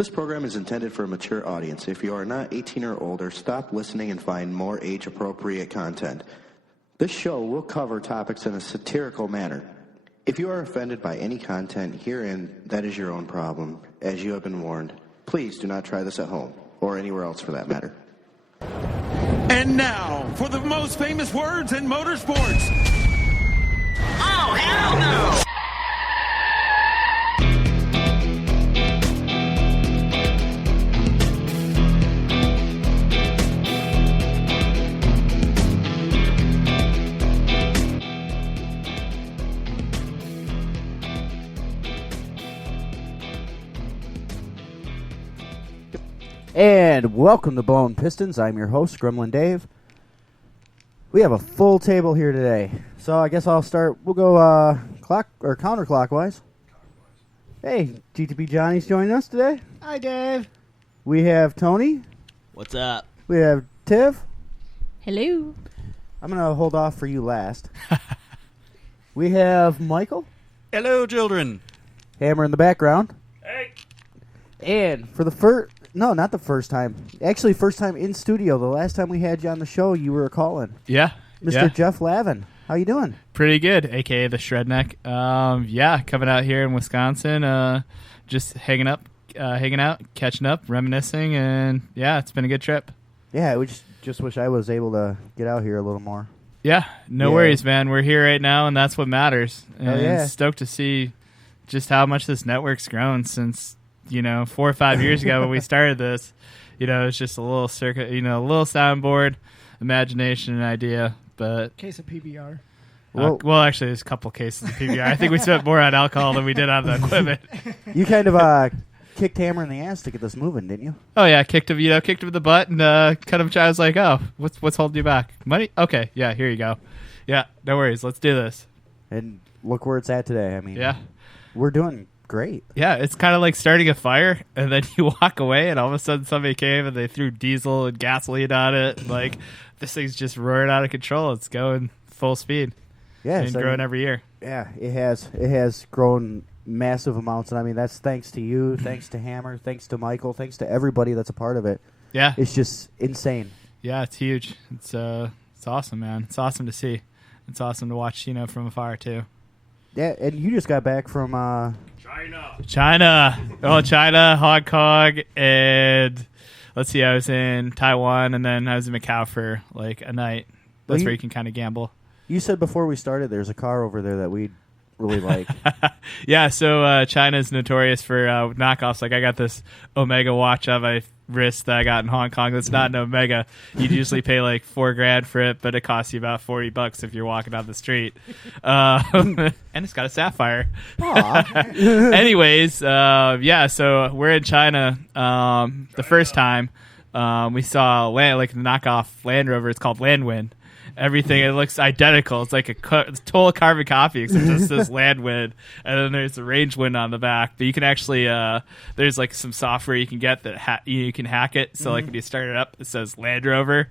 This program is intended for a mature audience. If you are not 18 or older, stop listening and find more age-appropriate content. This show will cover topics in a satirical manner. If you are offended by any content herein, that is your own problem, as you have been warned. Please do not try this at home, or anywhere else for that matter. And now, for the most famous words in motorsports. Oh, hell no! And welcome to Blown Pistons. I'm your host, Gremlin Dave. We have a full table here today, so I guess I'll start. We'll go counterclockwise. Hey, GTP Johnny's joining us today. Hi, Dave. We have Tony. What's up? We have Tiv. Hello. I'm gonna hold off for you last. We have Michael. Hello, children. Hammer in the background. Hey. And for the first. No, not the first time. Actually, first time in studio. The last time we had you on the show, you were calling. Yeah. Mr. Jeff Lavin. How you doing? Pretty good, a.k.a. the Shredneck. Coming out here in Wisconsin, just hanging out, catching up, reminiscing, and, yeah, it's been a good trip. Yeah, we just wish I was able to get out here a little more. Yeah, no worries, man. We're here right now, and that's what matters. And stoked to see just how much this network's grown since 4 or 5 years ago when we started this. It's just a little circuit, a little soundboard, imagination, and idea. But case of PBR. Well, actually, there's a couple cases of PBR. I think we spent more on alcohol than we did on the equipment. You kind of kicked Hammer in the ass to get this moving, didn't you? Oh yeah, kicked him in the butt and cut him. I was like, oh, what's holding you back? Money? Okay, yeah, here you go. Yeah, no worries. Let's do this. And look where it's at today. I mean, yeah, we're doing great. Yeah, it's kind of like starting a fire, and then you walk away, and all of a sudden somebody came and they threw diesel and gasoline on it. And, like, this thing's just roaring out of control. It's going full speed. Yeah, and growing every year. Yeah, it has grown massive amounts, and I mean that's thanks to you, thanks to Hammer, thanks to Michael, thanks to everybody that's a part of it. Yeah, it's just insane. Yeah, it's huge. It's awesome, man. It's awesome to see. It's awesome to watch, from afar too. Yeah, and you just got back from China. Oh, China, Hong Kong, and let's see, I was in Taiwan, and then I was in Macau for like a night. That's where you can kind of gamble. You said before we started there's a car over there that we'd really like. Yeah, so China is notorious for knockoffs. Like I got this Omega watch on my wrist that I got in Hong Kong. That's not an Omega. You'd usually pay like $4,000 for it, but it costs you about $40 if you're walking down the street. And it's got a sapphire. Anyways, so we're in China. The first time we saw like the knockoff Land Rover. It's called Landwind. Everything, it looks identical. It's like a total carbon copy, except it says Landwind, and then there's a Rangewind on the back. But you can actually, there's like some software you can get that you can hack it. So like when you start it up, it says Land Rover,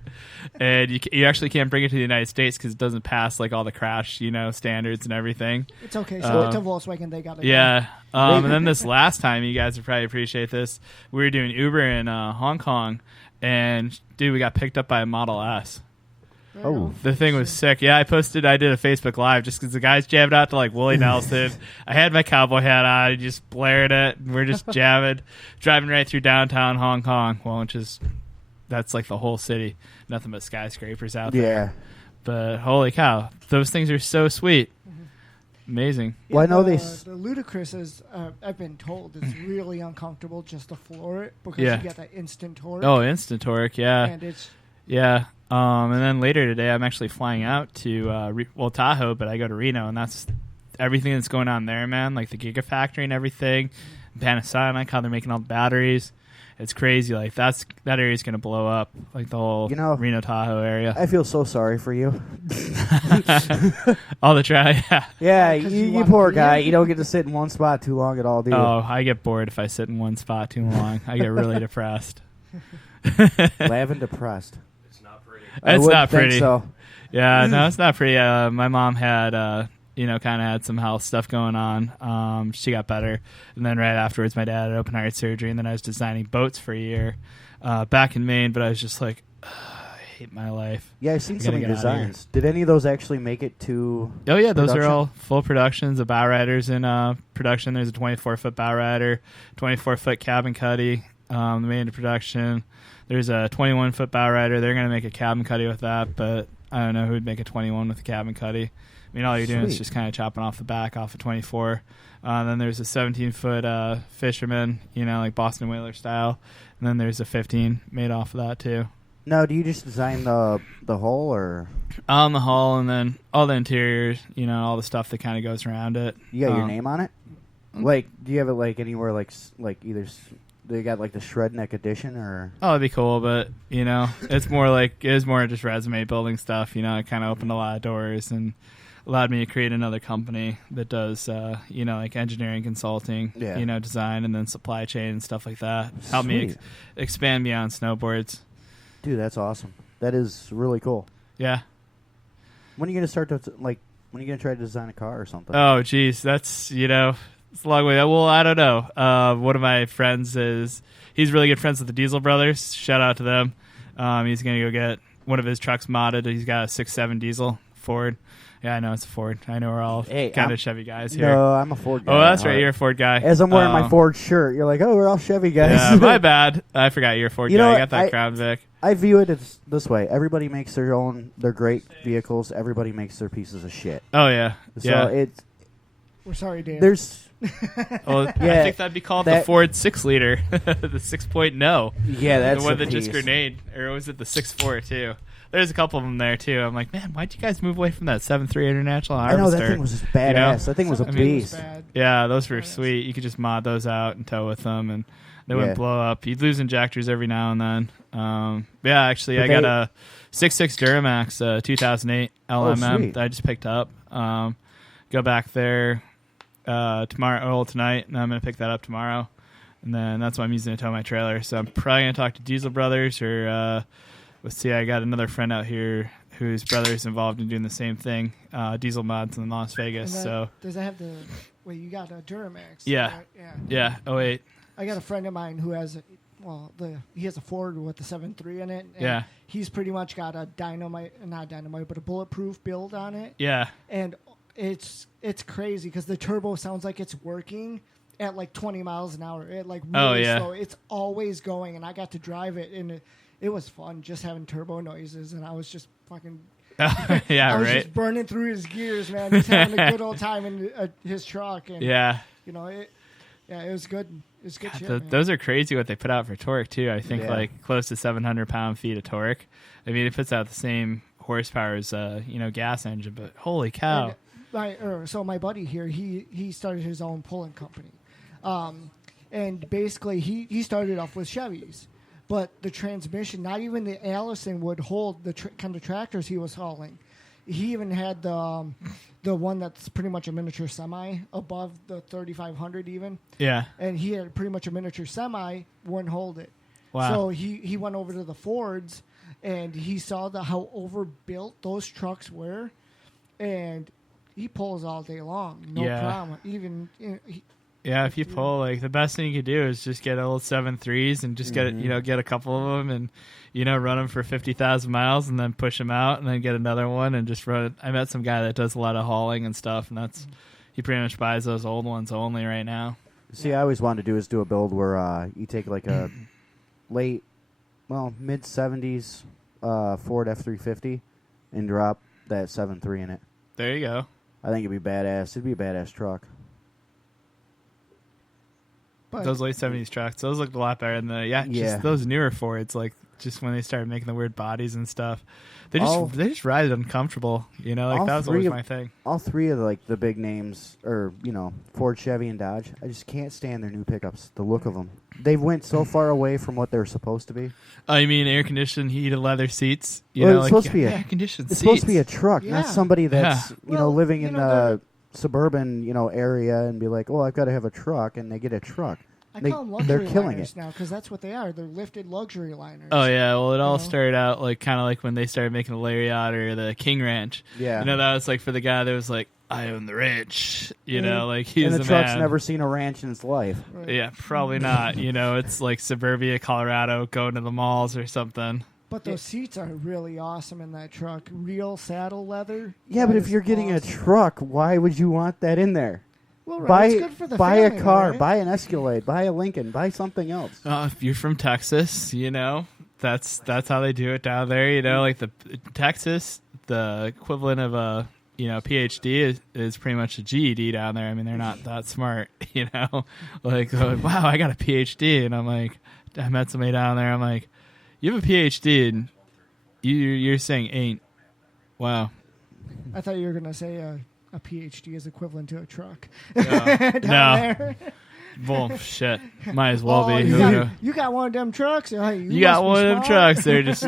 and you actually can't bring it to the United States because it doesn't pass like all the crash standards and everything. It's okay. So it's a Volkswagen. They got it. Yeah. And then this last time, you guys would probably appreciate this. We were doing Uber in Hong Kong, and dude, we got picked up by a Model S. Oh, the thing was sick. Yeah, I did a Facebook Live just because the guys jammed out to like Willie Nelson. I had my cowboy hat on. I just blared it. And we're just jamming, driving right through downtown Hong Kong. Well, that's like the whole city. Nothing but skyscrapers out there. Yeah. But holy cow, those things are so sweet. Amazing. Yeah, well, I know the Ludicrous is, I've been told, it's really uncomfortable just to floor it because you get that instant torque. Oh, instant torque, yeah. And it's... Yeah. And then later today, I'm actually flying out to Tahoe, but I go to Reno, and that's everything that's going on there, man. Like the Gigafactory and everything, Panasonic, how they're making all the batteries. It's crazy. Like that area's gonna blow up, like the whole Reno Tahoe area. I feel so sorry for you. All the try, yeah. Yeah, you poor guy. You don't get to sit in one spot too long at all, do you? Oh, I get bored if I sit in one spot too long. I get really depressed. Lavin depressed. It's not pretty. So. Yeah, no, it's not pretty. My mom had kind of had some health stuff going on. She got better. And then right afterwards, my dad had open heart surgery, and then I was designing boats for a year back in Maine, but I was just like, I hate my life. Yeah, I've seen some of your designs. Did any of those actually make it to Oh, yeah, those production? are all full productions. The bow riders in production. There's a 24-foot bow rider, 24-foot cabin cuddy made into production. There's a 21-foot bow rider. They're going to make a cabin cuddy with that, but I don't know who would make a 21 with a cabin cuddy. I mean, all you're doing is just kind of chopping off the back off a 24. Then there's a 17-foot fisherman, like Boston Whaler style. And then there's a 15 made off of that, too. No, do you just design the hull, or? On the hull, and then all the interiors, all the stuff that kind of goes around it. You got your name on it? Like, do you have it, like, anywhere, like either... They got like the shred neck edition, or oh, it'd be cool, but it's more just resume building stuff. It kind of opened a lot of doors and allowed me to create another company that does like engineering consulting, design, and then supply chain and stuff like that. Helped me expand beyond snowboards. Dude, that's awesome. That is really cool. Yeah. When are you gonna start to when are you gonna try to design a car or something? Oh, geez, that's it's a long way. Well, I don't know. One of my friends he's really good friends with the Diesel brothers. Shout out to them. He's going to go get one of his trucks modded. He's got a 6.7 diesel Ford. Yeah, I know it's a Ford. I know we're all kind of Chevy guys here. No, I'm a Ford guy. Oh, that's right. You're a Ford guy. As I'm wearing my Ford shirt, you're like, oh, we're all Chevy guys. Yeah, my bad. I forgot you're a Ford guy. I got that Crown Vic. I view it as this way. Everybody makes their great vehicles. Everybody makes their pieces of shit. Oh, yeah. So we're sorry, Dave. There's... Well, I think that'd be called the Ford 6-liter, the 6.0. Yeah, that's the one that just grenade, or was it the 6.4 too? There's a couple of them there too. I'm like, man, why'd you guys move away from that 7.3 International Harvester? I know, that thing was just badass. That thing was a beast. Yeah, those were sweet. You could just mod those out and tow with them, and they wouldn't blow up. You'd lose injectors every now and then. Actually, I got a 6.6 Duramax 2008 LMM that I just picked up. Go back there tonight, and I'm going to pick that up tomorrow. And then that's what I'm using to tow my trailer. So I'm probably going to talk to Diesel Brothers, or let's see, I got another friend out here whose brother is involved in doing the same thing, Diesel Mods in Las Vegas. Does that have the... Wait, you got a Duramax? Yeah. Right? Yeah. Oh, wait. I got a friend of mine who has... he has a Ford with the 7.3 in it. And he's pretty much got a but a bulletproof build on it. Yeah. And it's crazy because the turbo sounds like it's working at like 20 miles an hour. It like really slow. It's always going, and I got to drive it, and it was fun just having turbo noises, and I was just fucking I was just burning through his gears, man. Just having a good old time in his truck, and it was good. It's good shit. Those are crazy what they put out for torque too. I think like close to 700 pound-feet of torque. I mean, it puts out the same horsepower as gas engine, but holy cow! So my buddy here, he started his own pulling company, and basically he started off with Chevys, but the transmission, not even the Allison would hold the kind of tractors he was hauling. He even had the one that's pretty much a miniature semi above the 3500 even. Yeah. And he had pretty much a miniature semi, wouldn't hold it. Wow. So he went over to the Fords, and he saw how overbuilt those trucks were, and he pulls all day long, no problem. Even if you pull, like, the best thing you could do is just get old 7.3s and just get a couple of them and run them for 50,000 miles and then push them out and then get another one and just run it. I met some guy that does a lot of hauling and stuff, and he pretty much buys those old ones only right now. See, I always wanted to do a build where you take like a mid 70s Ford F350 and drop that 7.3 in it. There you go. I think it'd be badass. It'd be a badass truck. But those late 70s trucks, those look a lot better than just those newer Fords, like just when they started making the weird bodies and stuff. They just ride uncomfortable, that was always my thing. All three of the big names, or Ford, Chevy, and Dodge, I just can't stand their new pickups. The look of them, they've went so far away from what they're supposed to be. Oh, you mean air conditioned, heated leather seats? It's supposed to be air conditioned seats. It's supposed to be a truck, not somebody that's living in the suburban area and be like, oh, I've got to have a truck, and they get a truck. I call them luxury liners now because that's what they are. They're lifted luxury liners. Oh, yeah. Well, it all started out kind of like when they started making the Lariat or the King Ranch. Yeah. That was like for the guy that was like, I own the ranch. You know, like he's and the a truck's man. never seen a ranch in its life. Right. Yeah, probably not. You know, it's like suburbia Colorado, going to the malls or something. But those seats are really awesome in that truck. Real saddle leather. Yeah, but That if is you're getting awesome. a truck, why would you want that in there? Well, right, Buy it's good for the buy family, a car, right? buy an Escalade, buy a Lincoln, buy something else. If you're from Texas, you know, that's how they do it down there. You know, like the Texas, the equivalent of a PhD is pretty much a GED down there. I mean, they're not that smart. You know, like wow, I got a PhD, and I'm like, I met somebody down there. I'm like, you have a PhD, and you're saying ain't. Wow. I thought you were gonna say a PhD is equivalent to a truck. No. Down there. Well, shit. Might as well Oh, be. you got one of them trucks. Oh, You got must be one of them smart. trucks. They're just,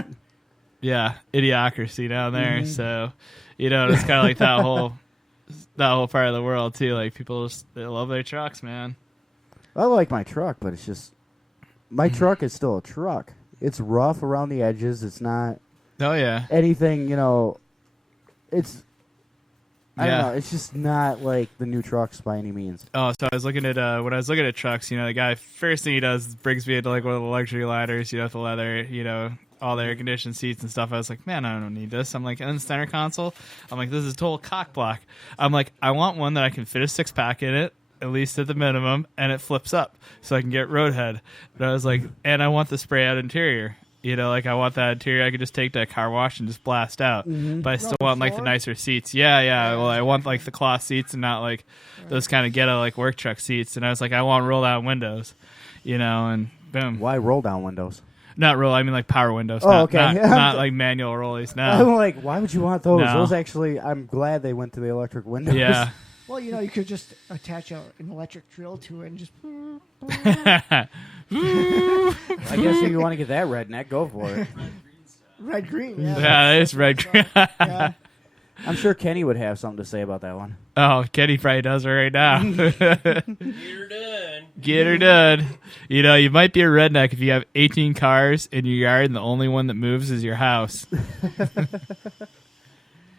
idiocracy down there. Mm-hmm. So, it's kind of like that whole part of the world too. Like people they love their trucks, man. I like my truck, but it's just my truck is still a truck. It's rough around the edges. It's not Oh yeah. anything, it's I Yeah. don't know, it's just not like the new trucks by any means. Oh, so I was looking at when I was looking at trucks, the guy first thing he does is brings me into like one of the luxury liners, with the leather, all the air conditioned seats and stuff. I was like, man, I don't need this. I'm like, and the center console, I'm like, this is a total cock block. I'm like, I want one that I can fit a 6-pack in it, at least at the minimum, and it flips up so I can get roadhead. But I was like, and I want the spray out interior. I want that interior I could just take to a car wash and just blast out. Mm-hmm. But I still Rubber want like the floor? nicer seats. Yeah. Well, I want like the cloth seats and not like those kind of ghetto like work truck seats. And I was like, I want roll down windows, and boom. Why roll down windows? Not roll. I mean like power windows. Oh, not, okay. not like manual rollies. I'm No. like, why would you want those? No. Those actually, I'm glad they went to the electric windows. Yeah. Well, you could just attach an electric drill to it and just. I guess if you want to get that redneck, go for it. Red green. Yeah. Yeah, that is red. Yeah. I'm sure Kenny would have something to say about that one. Oh, Kenny probably does it right now. Get her done. Get her done. You might be a redneck if you have 18 cars in your yard and the only one that moves is your house.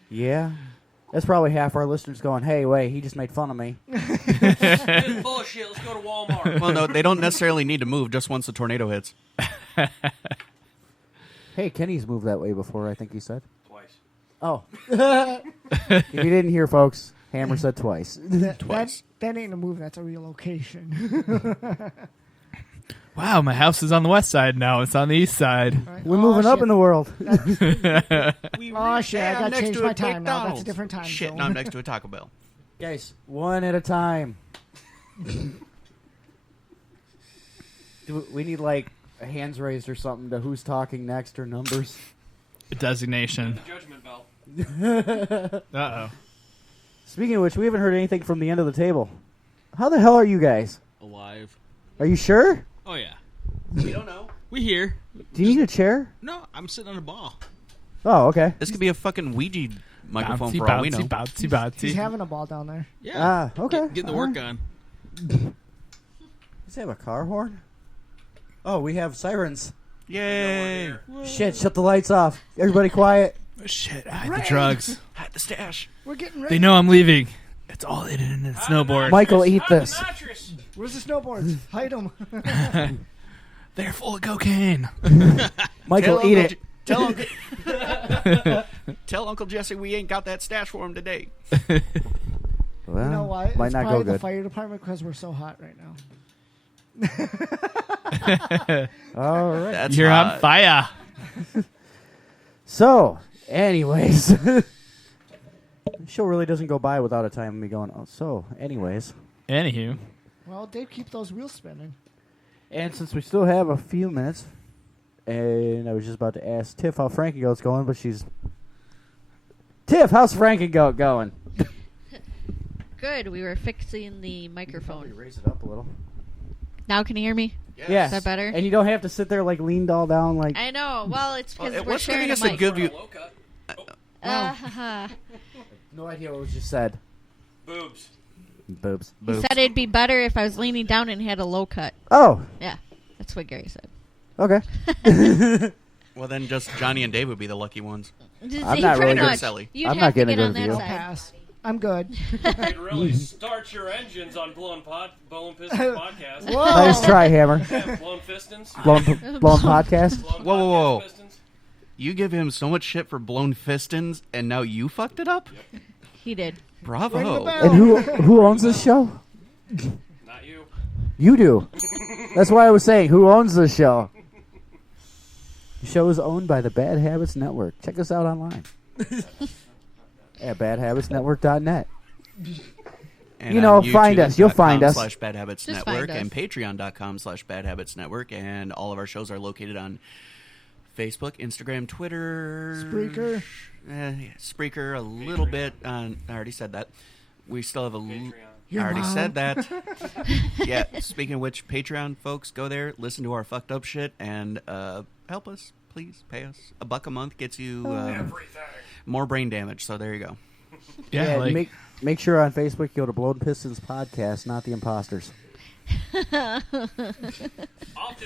Yeah. That's probably half our listeners going, hey, wait, he just made fun of me. This bullshit. Let's go to Walmart. Well, no, they don't necessarily need to move just once the tornado hits. Hey, Kenny's moved that way before, I think he said. Twice. Oh. If you didn't hear, folks, Hammer said twice. That ain't a move. That's a relocation. Wow, my house is on the west side now. It's on the east side. Right? We're moving up in the world. Oh shit! I gotta change my time now. That's a different time Shit, zone. now I'm next to a Taco Bell. Guys, one at a time. We need like a hands raised or something to who's talking next or numbers. Designation. Judgment bell. Uh-oh. Speaking of which, we haven't heard anything from the end of the table. How the hell are you guys? Alive. Are you sure? Oh, yeah. We don't know. We here. Do you need a chair? No, I'm sitting on a ball. Oh, okay. This could be a fucking Ouija microphone Bouncy, for all we bouncy, know. bouncy, bouncy. He's having a ball down there. Yeah. Okay. Getting the work on. Does he have a car horn? Oh, we have sirens. Yay! Shit, shut the lights off. Everybody quiet. Oh, shit, I had the drugs. Hide the stash. We're getting They ready. know I'm leaving. It's all hidden in the snowboard. Michael, eat this. Where's the snowboards? Hide them. They're full of cocaine. Michael, eat it. Tell Uncle, tell Uncle Jesse we ain't got that stash for him today. Well, You know why? Might It's not probably go the good. fire department because we're so hot right now. All right. That's You're hot. on fire. So, anyways. The show really doesn't go by without a time of me going, oh, so, anyways. Anywho. Well, Dave, keep those wheels spinning. And since we still have a few minutes, and I was just about to ask Tiff how Frankie Goat's going, but she's... Tiff, how's Frankie Goat going? Good. We were fixing the microphone. Raise it up a little. Now can you hear me? Yes. Is that better? And you don't have to sit there like leaned all down like... I know. Well, it's because we're What's sharing giving a us a mic. good view? No idea what was just said. Boobs. Boobs. He said it'd be better if I was leaning down and had a low cut. Oh, Yeah, that's what Gary said. okay. Well, then just Johnny and Dave would be the lucky ones. Pretty not really much. Sally. You'd I'm have not to getting get a on good that view. side. Pass. I'm good. You'd really start your engines on Blown Pistons podcast. Whoa. Nice try, Hammer. Yeah, Blown Pistons. Blown podcast. Blown Whoa. podcast Pistons. You give him so much shit for blown pistons, and now you fucked it up? Yep. He did. Bravo. Ring the bell. And who owns this show? Not you. You do. That's why I was saying, who owns this show? The show is owned by the Bad Habits Network. Check us out online at badhabitsnetwork.net. And You know, on find us. You'll find us. /Bad Habits Just Network find us. and patreon.com/Bad Habits Network. And all of our shows are located on Facebook, Instagram, Twitter. Spreaker. Spreaker a little bit. I already said that. We still have a... Patreon. I already said that. Yeah, speaking of which, Patreon folks, go there, listen to our fucked up shit, and help us. Please pay us. $1 a month gets you more brain damage, so there you go. Yeah, like, make sure on Facebook you go to Blown Pistons Podcast, not the Imposters. Often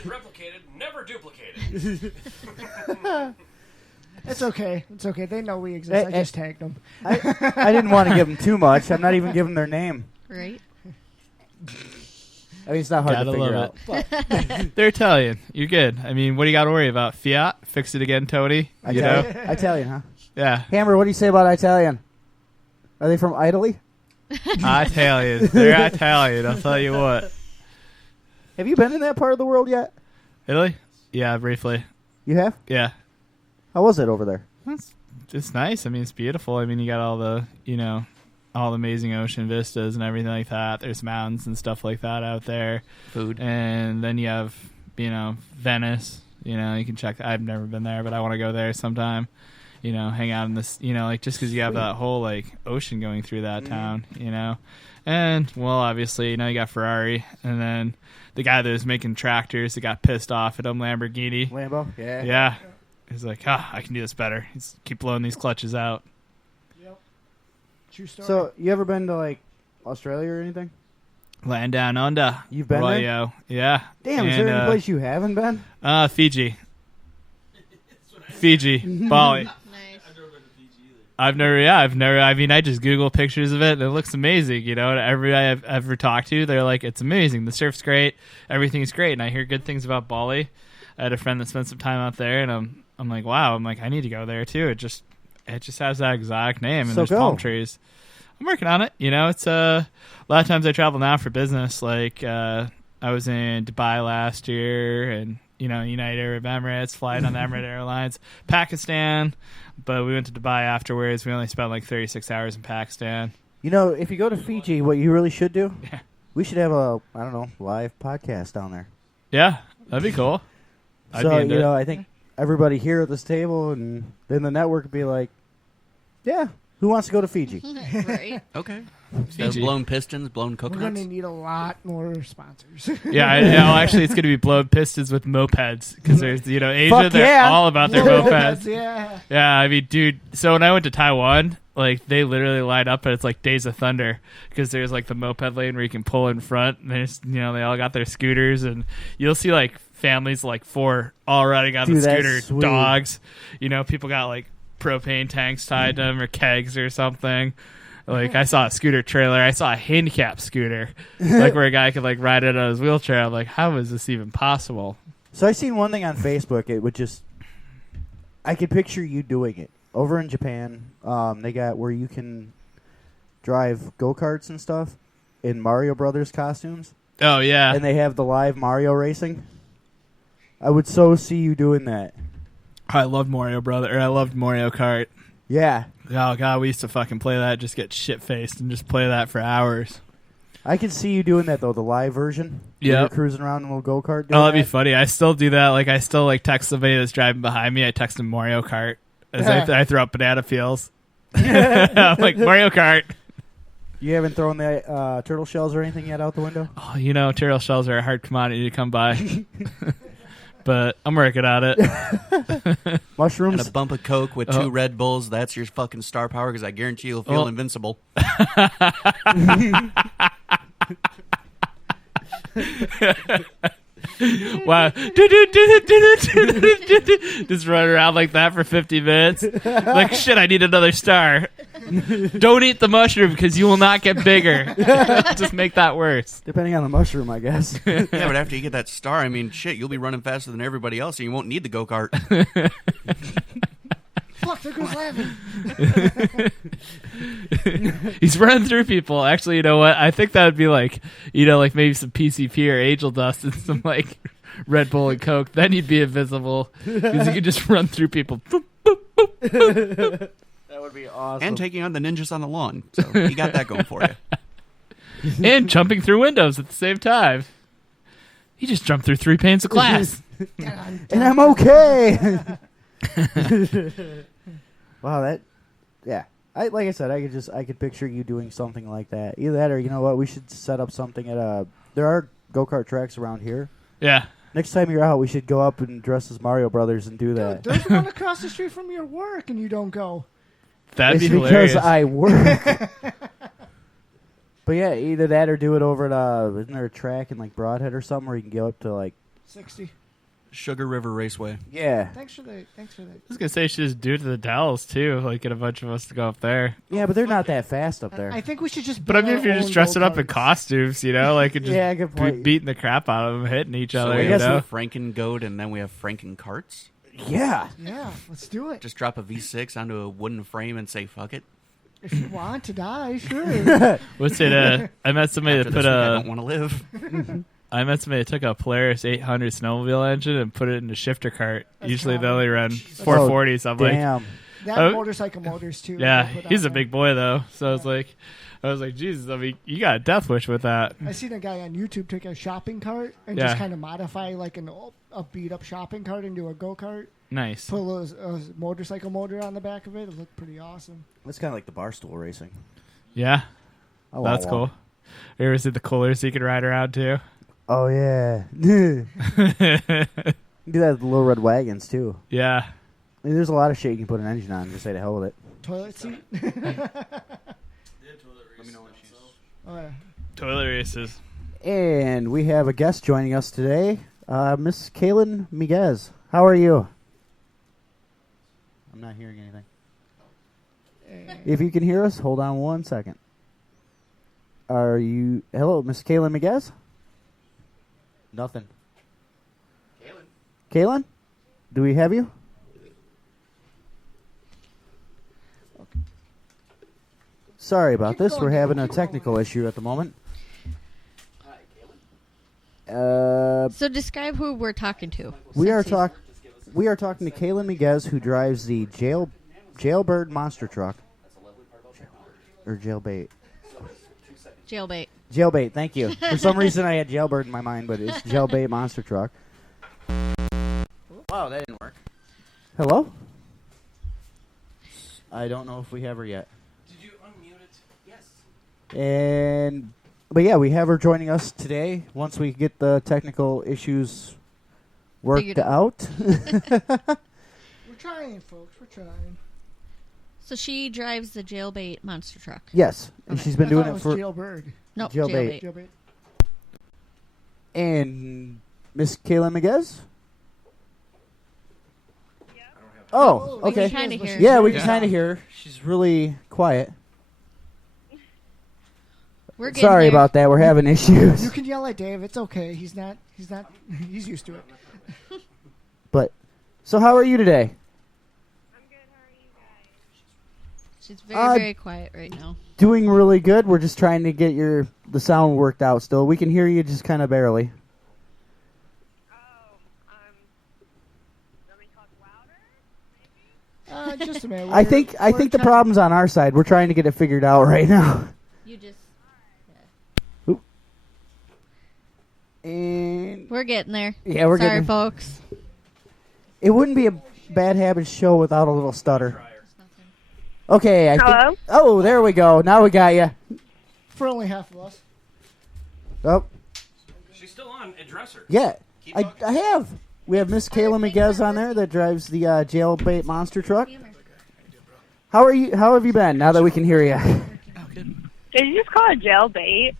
replicated, never duplicated. It's okay. It's okay. They know we exist. I just tagged them. I didn't want to give them too much. I'm not even giving their name. Right? I mean, it's not hard Gotta to figure love out. But they're Italian. You're good. I mean, what do you got to worry about? Fiat? Fix it again, Tony. You know? Italian, huh? Yeah. Hammer, what do you say about Italian? Are they from Italy? Italian. They're Italian. I'll tell you what. Have you been in that part of the world yet? Italy? Yeah, briefly. You have? Yeah. How was it over there? It's nice. I mean, it's beautiful. I mean, you got all the, all the amazing ocean vistas and everything like that. There's mountains and stuff like that out there. Food. And then you have, Venice. You can check. I've never been there, but I want to go there sometime. Hang out in this, just because you have that whole, ocean going through that town, And, well, obviously, you got Ferrari. And then the guy that was making tractors that got pissed off at him, Lamborghini. Lambo? Yeah. Yeah. He's like, I can do this better. He's keep blowing these clutches out. Yep. True story. So, you ever been to, Australia or anything? Land down under. You've been there? Yeah. Damn, is there any place you haven't been? Fiji. Bali. Nice. I've never. I mean, I just Google pictures of it, and it looks amazing. And everybody I've ever talked to, they're like, it's amazing. The surf's great. Everything's great. And I hear good things about Bali. I had a friend that spent some time out there, and I'm like, wow. I'm like, I need to go there too. It just has that exotic name, and there's palm trees. I'm working on it. It's a lot of times I travel now for business. Like I was in Dubai last year, and United Arab Emirates, flying on the Emirates Airlines, Pakistan. But we went to Dubai afterwards. We only spent 36 hours in Pakistan. If you go to Fiji, what you really should do, we should have a, live podcast down there. Yeah, that'd be cool. So, I think everybody here at this table and then the network would be like, yeah, who wants to go to Fiji? Right? Okay. Fiji. Blown pistons, blown We're coconuts. going to need a lot more sponsors. Yeah, actually, it's going to be blown pistons with mopeds because there's, Asia, Fuck they're yeah. all about their mopeds. Yeah. Yeah, I mean, dude, so when I went to Taiwan, they literally line up and it's like Days of Thunder because there's the moped lane where you can pull in front and there's, they all got their scooters and you'll see families 4 all riding on the scooter, sweet. dogs. People got propane tanks tied to them or kegs or something. I saw a scooter trailer. I saw a handicap scooter, where a guy could ride it on his wheelchair. I'm like, how is this even possible? So I seen one thing on Facebook. It would just, I could picture you doing it over in Japan. They got where you can drive go-karts and stuff in Mario Brothers costumes. Oh yeah, And they have the live Mario racing. I would so see you doing that. I loved Mario I loved Mario Kart. Yeah. Oh god, we used to fucking play that, just get shit faced and just play that for hours. I could see you doing that though, the live version. Yeah, you're cruising around in a little go kart. Oh, that'd be funny. I still do that. I still text somebody that's driving behind me. I text them Mario Kart as I throw up banana peels. I'm like, Mario Kart. You haven't thrown the turtle shells or anything yet out the window? Oh, turtle shells are a hard commodity to come by. But I'm working on it. Mushrooms. And a bump of Coke with 2 Red Bulls. That's your fucking star power because I guarantee you'll feel invincible. Wow. Just run around like that for 50 minutes. Shit, I need another star. Don't eat the mushroom because you will not get bigger. Just make that worse. Depending on the mushroom, I guess. Yeah, but after you get that star, I mean, shit, you'll be running faster than everybody else, and you won't need the go-kart. Fuck, there goes laughing. He's running through people. Actually, you know what? I think that would be like, like maybe some PCP or Angel Dust and some like Red Bull and Coke. Then you'd be invisible because you could just run through people. Boop, boop, boop, boop. That would be awesome. And taking on the ninjas on the lawn. So you got that going for you. And jumping through windows at the same time. He just jumped through 3 panes of glass. And I'm okay. Wow, yeah. Like I said, I could picture you doing something like that. Either that, or you know what, we should set up something at there are go-kart tracks around here. Yeah. Next time you're out, we should go up and dress as Mario Brothers and do that. Dude, there's one across the street from your work, and you don't go. That'd it's be hilarious. Because I work. But yeah, either that or do it over at isn't there a track in like Broadhead or something where you can go up to like 60. Sugar River Raceway. Yeah. Thanks for that. I was gonna say you should just do it to the Dells too, like get a bunch of us to go up there. Yeah, but they're not that fast up there. I think we should just. But I mean, if you're just dressing up in costumes, like and just yeah, good point. beating the crap out of them, hitting each other. So we you have know? Franken Goat, and then we have Franken Carts. Yeah. Yeah, let's do it. Just drop a V6 onto a wooden frame and say fuck it. If you want to die, sure. What's it? I met somebody After that put this week, I don't want to live. I met somebody that took a Polaris 800 snowmobile engine and put it in a shifter cart. That's Usually common. they only run 440s. I'm like, Damn. That motorcycle motors too. yeah, they put he's on a big boy though. So I was like, Jesus, I mean, you got a death wish with that. I seen a guy on YouTube take a shopping cart and Yeah. just kind of modify like a beat up shopping cart into a go kart. Nice. Put a little motorcycle motor on the back of it. It looked pretty awesome. That's kind of like the barstool racing. Yeah, I want that's one. cool. You ever see the coolers you can ride around too? Oh yeah. Do that with the little red wagons too. Yeah. I mean, there's a lot of shit you can put an engine on and just say to hell with it. Toilet seat. Oh, yeah. Toilet races. And we have a guest joining us today, Miss Kaylyn-migues. How are you? I'm not hearing anything. If you can hear us, hold on 1 second. Are you... Hello, Miss Kaylyn-migues? Nothing. Kaylyn? Do we have you? Sorry about this. We're having a technical issue at the moment. So describe who we're talking to. We are talking to Kaylyn-migues, who drives the Jailbird monster truck. Or jailbait. Jailbait. Jailbait, thank you. For some reason I had jailbird in my mind, but it's jailbait monster truck. Wow, that didn't work. Hello? I don't know if we have her yet. Did you unmute it? Yes. But yeah, we have her joining us today once we get the technical issues worked Figured out. We're trying, folks. We're trying. So she drives the jailbait monster truck. Yes, and she's been I doing thought it was for jailbird. No, Jailbait. jailbait. Jailbait. And Miss Kaylyn-migues. Oh, We okay. can kinda hear her. Yeah, we can kind of hear her. She's really quiet. We're getting Sorry there. about that. We're having issues. You can yell at Dave. It's okay. He's not. He's used to it. But so, how are you today? She's very quiet right now. Doing really good. We're just trying to get the sound worked out. Still, we can hear you just kind of barely. Just a minute. I think the problem's on our side. We're trying to get it figured out right now. You just. Oop. And We're getting there. Yeah, we're Sorry, getting- folks. it wouldn't be a Bad Habits show without a little stutter. Okay, Hello? Oh, there we go. Now we got you. For only half of us. Oh, She's still on. Address her. yeah. Keep I talking. have. We have Miss Kaylyn-migues on there that drives the jailbait monster truck. How are you? How have you been? Now that we can hear you. Did you just call it jailbait?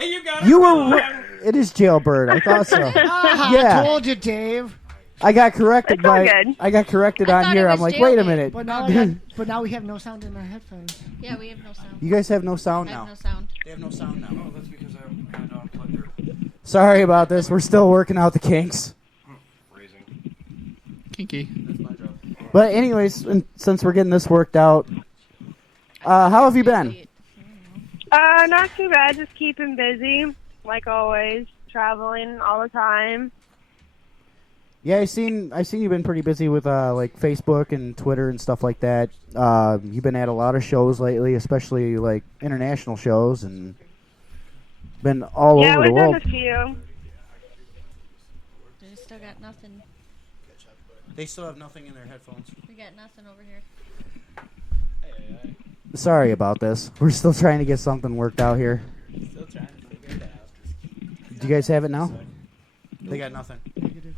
You got it. You were. It is jailbird. I thought so. I Yeah. told you, Dave. I got corrected It's all by. good. I got corrected I on thought here. it I'm was like, wait a jailbait. minute. But now we have no sound in our headphones. Yeah, we have no sound. You guys have no sound I now. have no sound. They have no sound now. Oh, that's because I'm kind of unplugged there. Sorry about this. We're still working out the kinks. Phrasing. Kinky. That's my job. But anyways, since we're getting this worked out, how have you been? Not too bad. Just keeping busy, like always. Traveling all the time. Yeah, I seen you've been pretty busy with like Facebook and Twitter and stuff like that. You've been at a lot of shows lately, especially like international shows, and been all Yeah, over the we've done world. a few. They still got nothing. They still have nothing in their headphones. We got nothing over here. Sorry about this. We're still trying to get something worked out here. Still trying to figure it out. Do you guys have it now? They got nothing. Negative.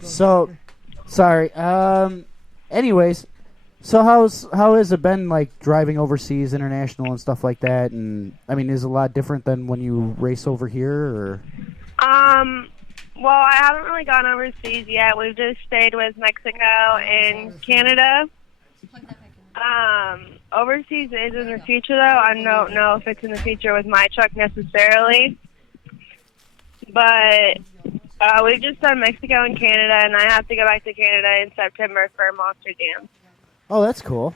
So, sorry. Anyways, so how has it been like driving overseas, international, and stuff like that? And I mean, is it a lot different than when you race over here, or? Well, I haven't really gone overseas yet. We've just stayed with Mexico and Canada. Overseas is in the future, though. I don't know if it's in the future with my truck necessarily. But we've just done Mexico and Canada, and I have to go back to Canada in September for Monster Jam. Oh, that's cool.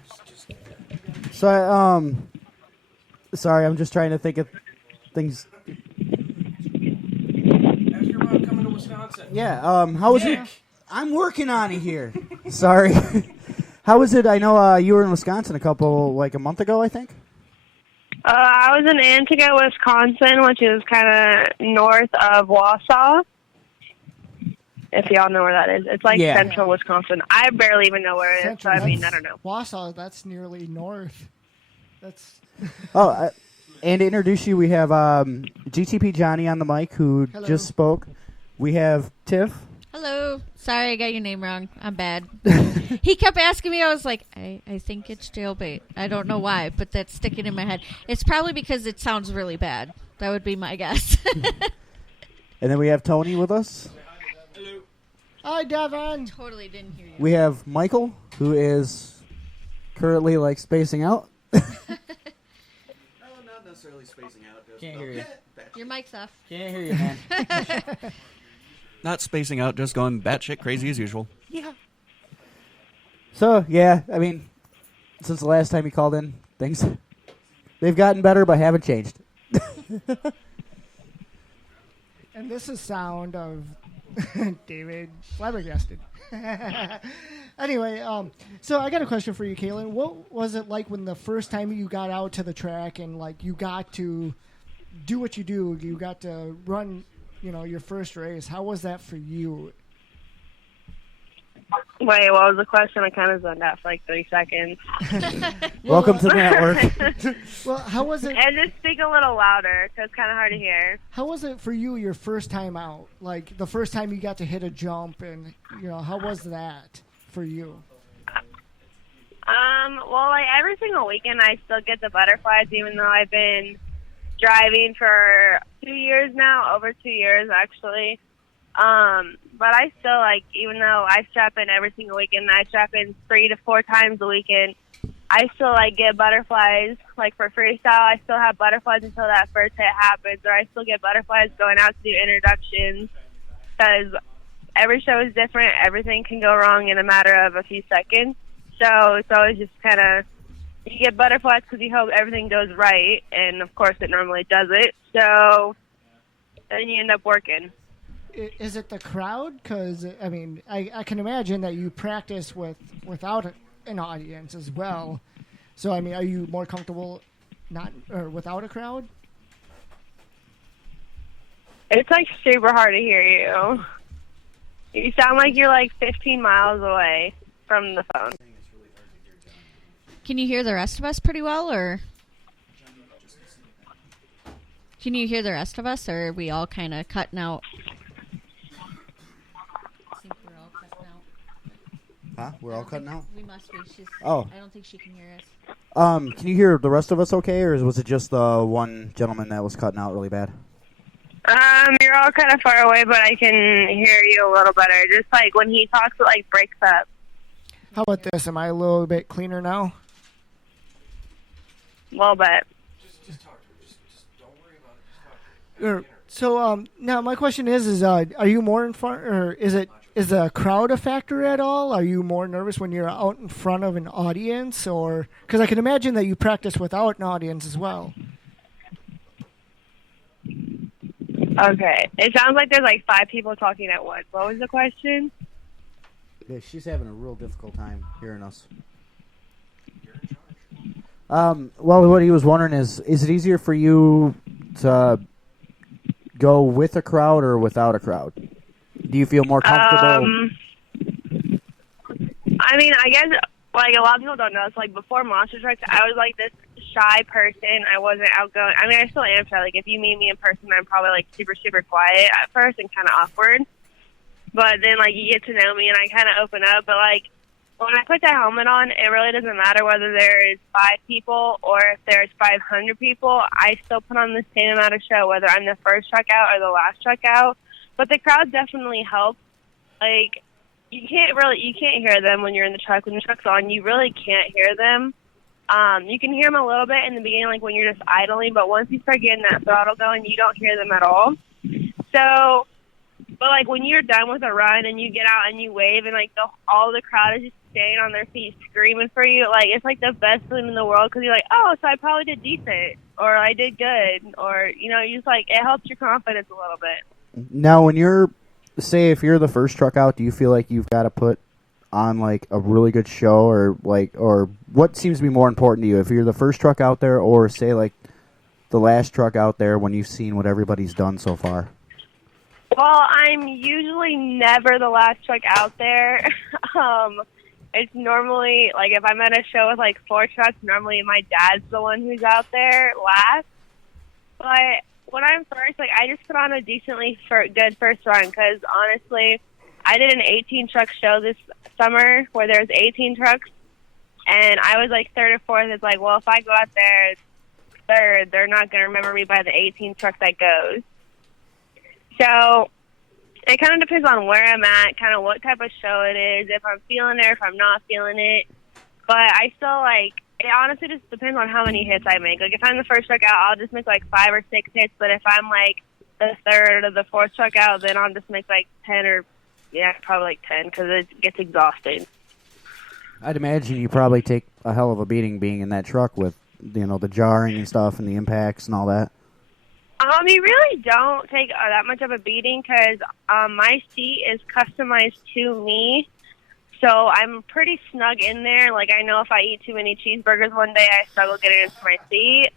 So, sorry, I'm just trying to think of things. Ask your mom coming to Wisconsin. Yeah. How was it? I'm working on it here. Sorry. How was it? I know you were in Wisconsin a month ago, I think. I was in Antigua, Wisconsin, which is kind of north of Wausau. If y'all know where that is. It's like central Wisconsin. I barely even know where it is, so I mean, I don't know. Wausau, that's nearly north. That's. And to introduce you, we have GTP Johnny on the mic, who just spoke. We have Tiff. Hello. Sorry, I got your name wrong. I'm bad. He kept asking me. I was like, I think it's jailbait. I don't know why, but that's sticking in my head. It's probably because it sounds really bad. That would be my guess. And then we have Tony with us. Hello. Hi, Devin. Totally didn't hear you. We have Michael, who is currently like spacing out. No, not necessarily spacing out. Just Can't hear you. Your mic's off. Can't hear you, man. Not spacing out, just going batshit crazy as usual. Yeah. So, yeah, I mean, since the last time you called in, they've gotten better but haven't changed. And this is sound of David flabbergasted. Anyway, so I got a question for you, Kaylyn. What was it like when the first time you got out to the track and like you got to do what you do? You got to run, your first race. How was that for you? Wait, what was the question? I kind of zoned out for like 30 seconds. Welcome to the network. Well, how was it? And just speak a little louder, because it's kind of hard to hear. How was it for you your first time out? Like the first time you got to hit a jump, and how was that for you? Well, like every single weekend, I still get the butterflies, even though I've been driving for 2 years now, over 2 years actually. But I still even though I strap in every single weekend, I strap in 3 to 4 times a weekend. I still get butterflies. Like for freestyle, I still have butterflies until that first hit happens, or I still get butterflies going out to do introductions, because every show is different. Everything can go wrong in a matter of a few seconds. So it's always just kind of, you get butterflies because you hope everything goes right, and of course it normally doesn't. So then you end up working. Is it the crowd? Because I mean, I can imagine that you practice without an audience as well. So I mean, are you more comfortable without a crowd? It's super hard to hear you. You sound like you're 15 miles away from the phone. Can you hear the rest of us pretty well, or can you hear the rest of us, or are we all kind of cutting out? I think we're all cutting out. Huh? We're all cutting out? We must be. Oh. I don't think she can hear us. Can you hear the rest of us okay, or was it just the one gentleman that was cutting out really bad? You're all kind of far away, but I can hear you a little better. Just like when he talks, it like breaks up. How about this? Am I a little bit cleaner now? A little bit. Just talk to her. Just don't worry about it. Just talk to her. So now my question is are you more in front, or is the crowd a factor at all? Are you more nervous when you're out in front of an audience, or because I can imagine that you practice without an audience as well? Okay. It sounds like there's like 5 people talking at once. What was the question? Yeah, she's having a real difficult time hearing us. Well, what he was wondering is it easier for you to go with a crowd or without a crowd? Do you feel more comfortable? I mean, I guess like a lot of people don't know. It's like before monster trucks, I was like this shy person. I wasn't outgoing. I mean, I still am shy. Like if you meet me in person, I'm probably like super, super quiet at first and kind of awkward. But then like you get to know me and I kind of open up. But like when I put the helmet on, it really doesn't matter whether there is 5 people or if there's 500 people. I still put on the same amount of show, whether I'm the first truck out or the last truck out. But the crowd definitely helps. Like you can't hear them when you're in the truck. When the truck's on, you really can't hear them. You can hear them a little bit in the beginning, like when you're just idling, but once you start getting that throttle going, you don't hear them at all. So, but like when you're done with a run and you get out and you wave and like all the crowd is just staying on their feet screaming for you, like it's like the best feeling in the world because you're like, oh, so I probably did decent, or I did good, or you just like it helps your confidence a little bit. Now, when if you're the first truck out, do you feel like you've got to put on like a really good show, or what seems to be more important to you? If you're the first truck out there, or say like the last truck out there when you've seen what everybody's done so far? Well, I'm usually never the last truck out there. It's normally like if I'm at a show with like 4 trucks, normally my dad's the one who's out there last. But when I'm first, like I just put on a decently good first run because honestly, I did an 18 truck show this summer where there's 18 trucks, and I was like 3rd or 4th. It's like, well, if I go out there 3rd, they're not going to remember me by the 18 truck that goes. So it kind of depends on where I'm at, kind of what type of show it is, if I'm feeling it, if I'm not feeling it. But I still like, it honestly just depends on how many hits I make. Like if I'm the first truck out, I'll just make like 5 or 6 hits. But if I'm like the 3rd or the 4th truck out, then I'll just make like 10 or probably like 10 because it gets exhausting. I'd imagine you probably take a hell of a beating being in that truck with, the jarring and stuff and the impacts and all that. You really don't take that much of a beating because my seat is customized to me. So I'm pretty snug in there. Like I know if I eat too many cheeseburgers one day, I struggle getting into my seat.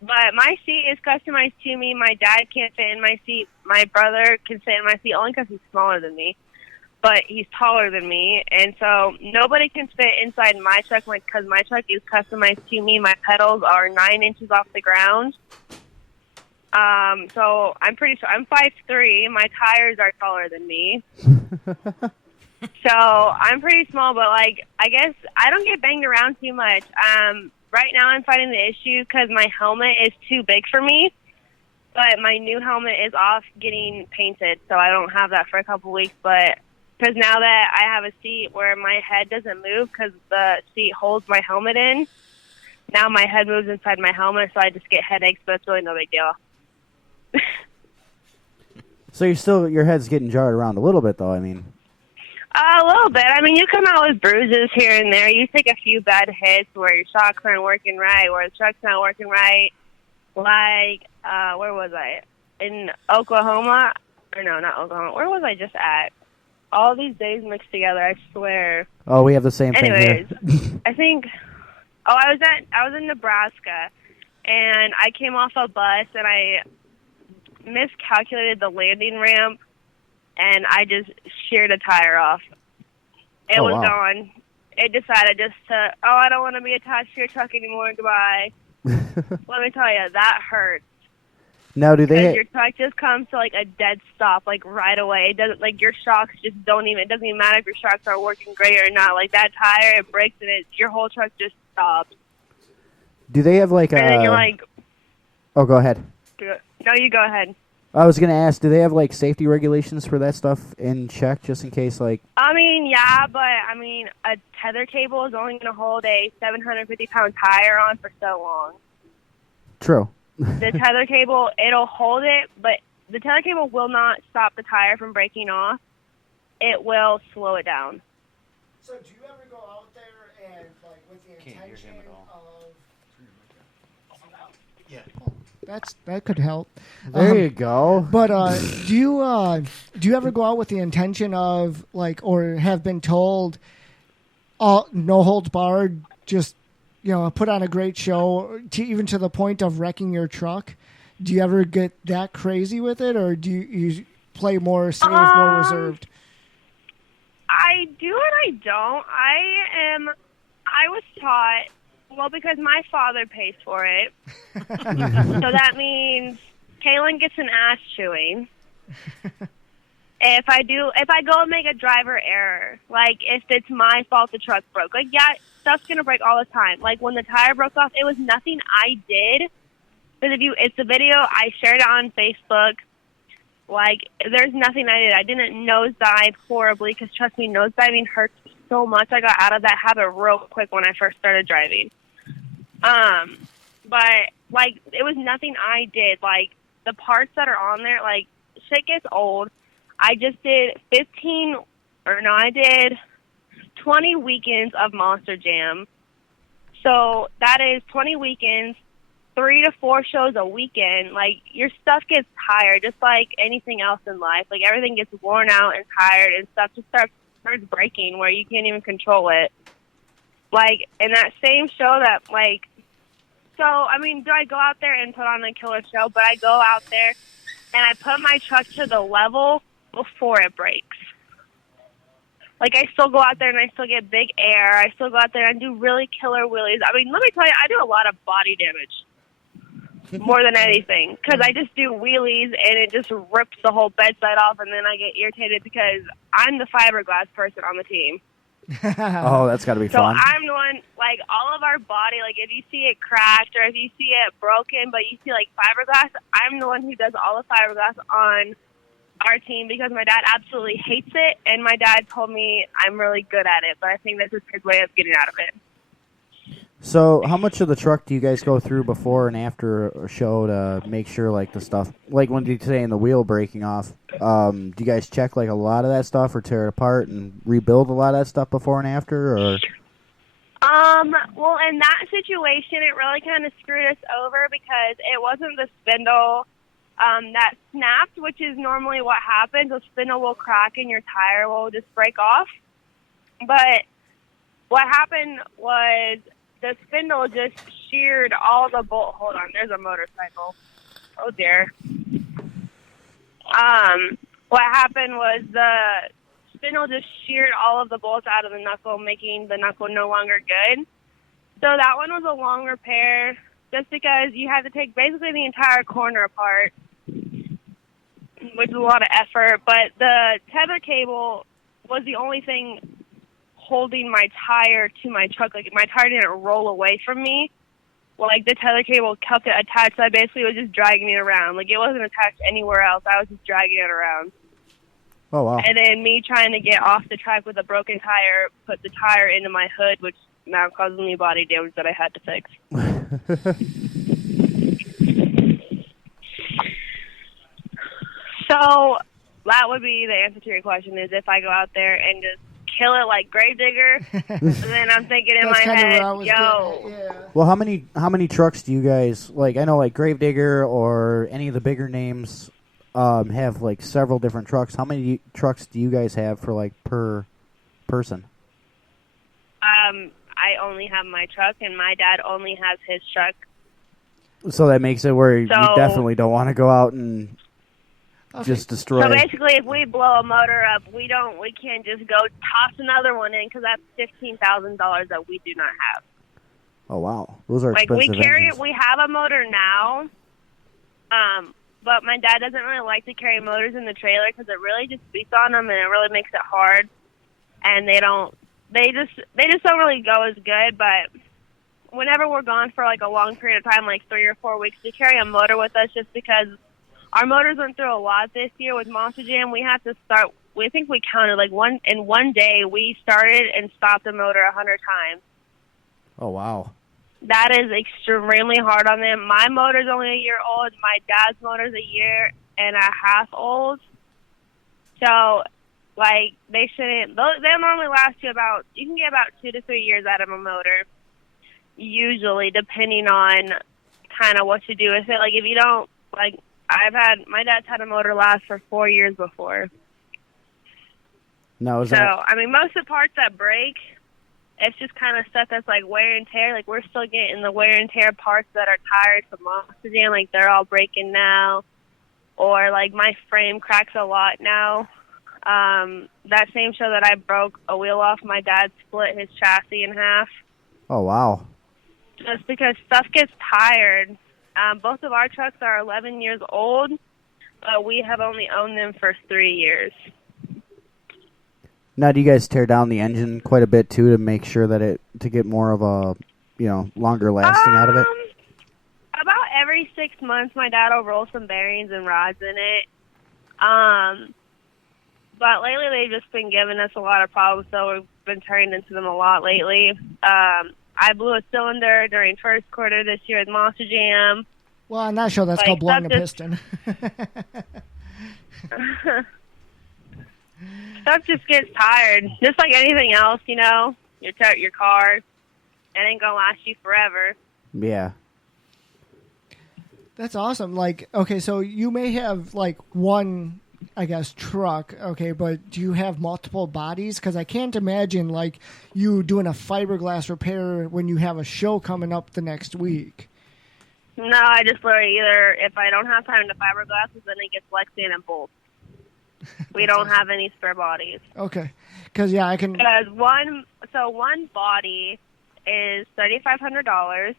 But my seat is customized to me. My dad can't fit in my seat. My brother can fit in my seat only because he's smaller than me. But he's taller than me. And so nobody can fit inside my truck because my truck is customized to me. My pedals are 9 inches off the ground. So I'm pretty sure. I'm 5'3". My tires are taller than me. So I'm pretty small, but like I guess I don't get banged around too much. Right now I'm fighting the issue because my helmet is too big for me, but my new helmet is off getting painted, so I don't have that for a couple weeks. But because now that I have a seat where my head doesn't move because the seat holds my helmet in, now my head moves inside my helmet, so I just get headaches, but it's really no big deal. So your head's getting jarred around a little bit, though, I mean. A little bit. I mean, you come out with bruises here and there. You take a few bad hits where your shocks aren't working right, where the truck's not working right. Like, where was I? In Oklahoma? Or no, not Oklahoma. Where was I just at? All these days mixed together, I swear. Oh, we have the same thing here. Anyways, I think, I was in Nebraska, and I came off a bus, and I miscalculated the landing ramp, and I just sheared a tire off. It was gone. It decided just to, I don't want to be attached to your truck anymore, goodbye. Let me tell you, that hurts. Now, do they? Your truck just comes to like a dead stop, like right away. It doesn't, like your shocks just don't even. It doesn't even matter if your shocks are working great or not. Like that tire, it breaks and your whole truck just stops. Do they have like and then you're like, oh, go ahead. No, you go ahead. I was going to ask, do they have, like, safety regulations for that stuff in check, just in case, like... I mean, yeah, but, I mean, a tether cable is only going to hold a 750-pound tire on for so long. True. The tether cable, it'll hold it, but the tether cable will not stop the tire from breaking off. It will slow it down. So do you ever go out there and, like, with the intention of... Yeah. That could help. There you go. But do you ever go out with the intention of, like, or have been told, no holds barred, just, put on a great show, even to the point of wrecking your truck? Do you ever get that crazy with it, or do you play more safe, more reserved? I do and I don't. I was taught, well, because my father pays for it. So that means Kaylyn gets an ass chewing. If I go and make a driver error, like if it's my fault the truck broke, like yeah, stuff's gonna break all the time. Like when the tire broke off, it was nothing I did. Because it's a video, I shared it on Facebook. Like there's nothing I did. I didn't nosedive horribly because trust me, nosediving hurts so much. I got out of that habit real quick when I first started driving. But like it was nothing I did. Like the parts that are on there, like shit gets old. I just did 20 weekends of Monster Jam. So that is 20 weekends, 3 to 4 shows a weekend. Like your stuff gets tired, just like anything else in life. Like everything gets worn out and tired, and stuff just starts breaking where you can't even control it. Like in that same show that like, so I mean, do I go out there and put on a killer show? But I go out there and I put my truck to the level before it breaks. Like I still go out there and I still get big air. I still go out there and do really killer wheelies. I mean, let me tell you, I do a lot of body damage more than anything because I just do wheelies and it just rips the whole bedside off, and then I get irritated because I'm the fiberglass person on the team. Oh, that's got to be fun. So I'm the one, like, all of our body, like, if you see it cracked or if you see it broken, but you see, like, fiberglass, I'm the one who does all the fiberglass on our team because my dad absolutely hates it, and my dad told me I'm really good at it, but I think that's just his way of getting out of it. So how much of the truck do you guys go through before and after a show to make sure, like, the stuff, like when you say in the wheel breaking off, do you guys check, like, a lot of that stuff or tear it apart and rebuild a lot of that stuff before and after, or? Well, in that situation, it really kind of screwed us over because it wasn't the spindle that snapped, which is normally what happens. The spindle will crack and your tire will just break off. But what happened was the spindle just sheared all the bolt. Hold on, there's a motorcycle. Oh dear. What happened was the spindle just sheared all of the bolts out of the knuckle, making the knuckle no longer good. So that one was a long repair, just because you had to take basically the entire corner apart, which is a lot of effort. But the tether cable was the only thing holding my tire to my truck. Like, my tire didn't roll away from me. Well, like, the tether cable kept it attached, so I basically was just dragging it around. Like, it wasn't attached anywhere else. I was just dragging it around. Oh, wow. And then me trying to get off the track with a broken tire, put the tire into my hood, which now causes me body damage that I had to fix. So that would be the answer to your question, is if I go out there and just kill it like Gravedigger, then I'm thinking in my head, yo. Yeah. Well, how many trucks do you guys, like, I know, like, Gravedigger or any of the bigger names have, like, several different trucks. How many trucks do you guys have for, like, per person? I only have my truck, and my dad only has his truck. So that makes it where you definitely don't want to go out and just destroy. So basically, if we blow a motor up, we can't just go toss another one in because that's $15,000 that we do not have. Oh wow, those are like expensive. We have a motor now, but my dad doesn't really like to carry motors in the trailer because it really just beats on them and it really makes it hard, and they just don't really go as good. But whenever we're gone for like a long period of time, like 3 or 4 weeks, to carry a motor with us just because our motors went through a lot this year with Monster Jam. We had to start. We think we counted like one day we started and stopped the motor 100 times. Oh wow. That is extremely hard on them. My motor's only a year old. My dad's motor's a year and a half old. So, like, they shouldn't. They'll normally last you you can get about 2 to 3 years out of a motor, usually, depending on kind of what you do with it. Like, if you don't, like, my dad's had a motor last for 4 years before. No, I mean, most of the parts that break, it's just kind of stuff that's like wear and tear. Like, we're still getting the wear and tear parts that are tired from Monster Jam. Like, they're all breaking now. Or, like, my frame cracks a lot now. That same show that I broke a wheel off, my dad split his chassis in half. Oh, wow. Just because stuff gets tired. Both of our trucks are 11 years old, but we have only owned them for 3 years. Now, do you guys tear down the engine quite a bit, too, to make sure that to get more of a, longer lasting out of it? About every 6 months, my dad will roll some bearings and rods in it. But lately, they've just been giving us a lot of problems, so we've been turning into them a lot lately. I blew a cylinder during first quarter this year with Monster Jam. Well, on that show, that's called blowing a piston. Stuff just gets tired. Just like anything else, your car, it ain't going to last you forever. Yeah. That's awesome. Like, okay, so you may have, like, one, I guess, truck, okay, but do you have multiple bodies? Because I can't imagine, like, you doing a fiberglass repair when you have a show coming up the next week. No, I just literally either, if I don't have time to fiberglasses, then it gets Lexan and bolts. We don't have any spare bodies. Okay. Because, yeah, I can... Because one body is $3,500,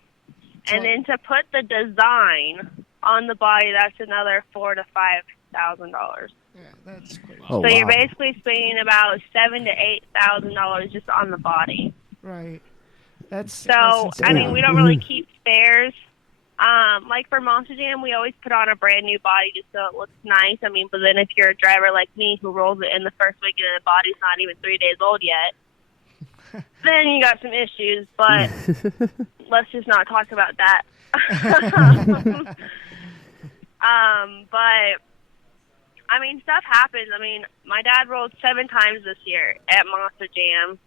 and then to put the design on the body, that's another $4,000 to $5,000. Yeah, that's great. So you're basically spending about $7,000 to $8,000 just on the body. Right. That's I mean, we don't really keep spares. Like for Monster Jam, we always put on a brand new body just so it looks nice. I mean, but then if you're a driver like me who rolls it in the first week and the body's not even 3 days old yet, then you got some issues. But let's just not talk about that. But I mean, stuff happens. I mean, my dad rolled 7 times this year at Monster Jam.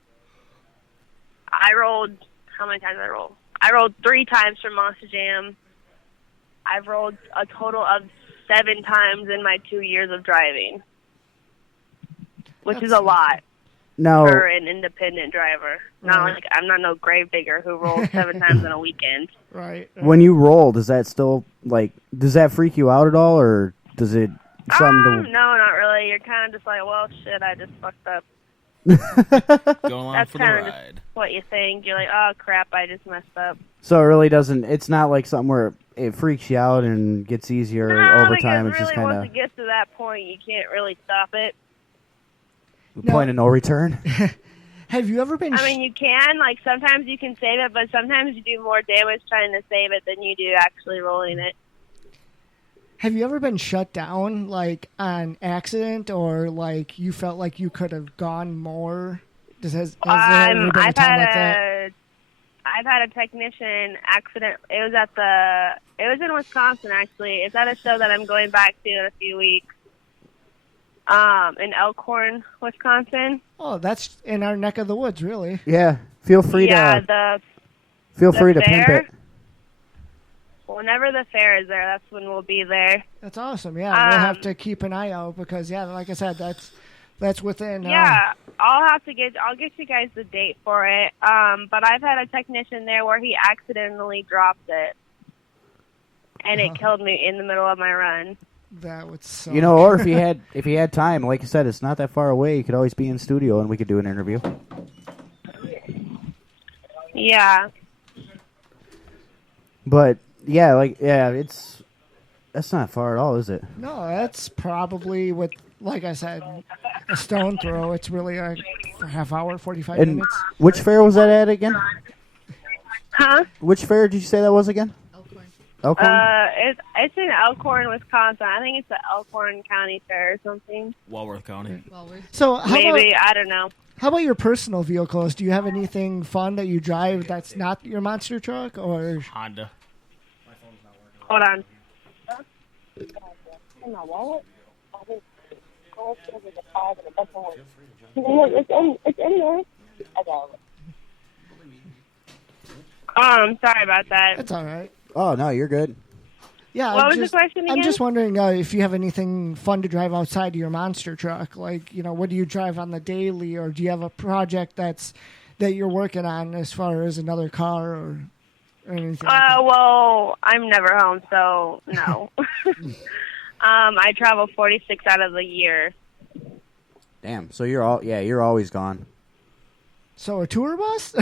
I rolled, how many times did I roll? I rolled 3 times for Monster Jam. I've rolled a total of 7 times in my 2 years of driving, which is a lot for an independent driver. Not like I'm not no grave digger who rolls 7 times in a weekend. Right. When you roll, does that still does that freak you out at all, or does it No, not really. You're kind of just like, well, shit, I just fucked up. Go along That's for the kind of ride. just what you think. You're like, oh crap, I just messed up. So it really doesn't. It's not like something where it freaks you out and gets easier over time. It's just kind once of it gets to that point, you can't really stop it. the point of no return. Have you ever been? I mean, you can. Like sometimes you can save it, but sometimes you do more damage trying to save it than you do actually rolling it. Have you ever been shut down, like, on accident, or, like, you felt like you could have gone more? Has there ever been a time like that? I've had a technician accident. It was in Wisconsin, actually. It's at a show that I'm going back to in a few weeks. In Elkhorn, Wisconsin. Oh, that's in our neck of the woods, really. Yeah, feel free to pimp it. Whenever the fair is there, that's when we'll be there. That's awesome. Yeah, we'll have to keep an eye out because, yeah, like I said, that's within. Yeah, I'll get you guys the date for it. But I've had a technician there where he accidentally dropped it, and it killed me in the middle of my run. That would suck. Or if he had time, like I said, it's not that far away. You could always be in studio and we could do an interview. Yeah. But that's not far at all, is it? No, that's probably like I said, a stone throw. It's really a half hour, 45 minutes. Which fair was that at again? Huh? Which fair did you say that was again? Elkhorn? It's in Elkhorn, Wisconsin. I think it's the Elkhorn County Fair or something. Walworth County. So Maybe, I don't know. How about your personal vehicles? Do you have anything fun that you drive that's not your monster truck or Honda? Hold on. It's in there. Sorry about that. That's all right. Oh, no, you're good. Yeah. What was the question again? I'm just wondering if you have anything fun to drive outside of your monster truck. Like, what do you drive on the daily, or do you have a project that you're working on as far as another car or anything? Well, I'm never home, so no. I travel 46 out of the year. Damn. So you're always gone. So a tour bus?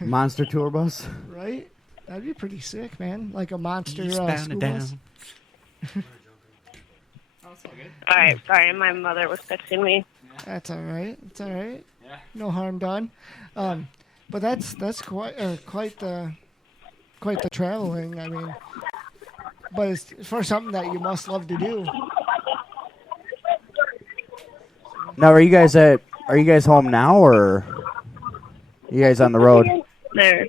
Monster tour bus? Right? That'd be pretty sick, man. Like a monster school down. bus. All right, sorry, my mother was texting me. That's all right. It's all right. Yeah. No harm done. But that's quite the traveling. I mean, but it's for something that you must love to do. Now, are you guys home now, or are you guys on the road? There.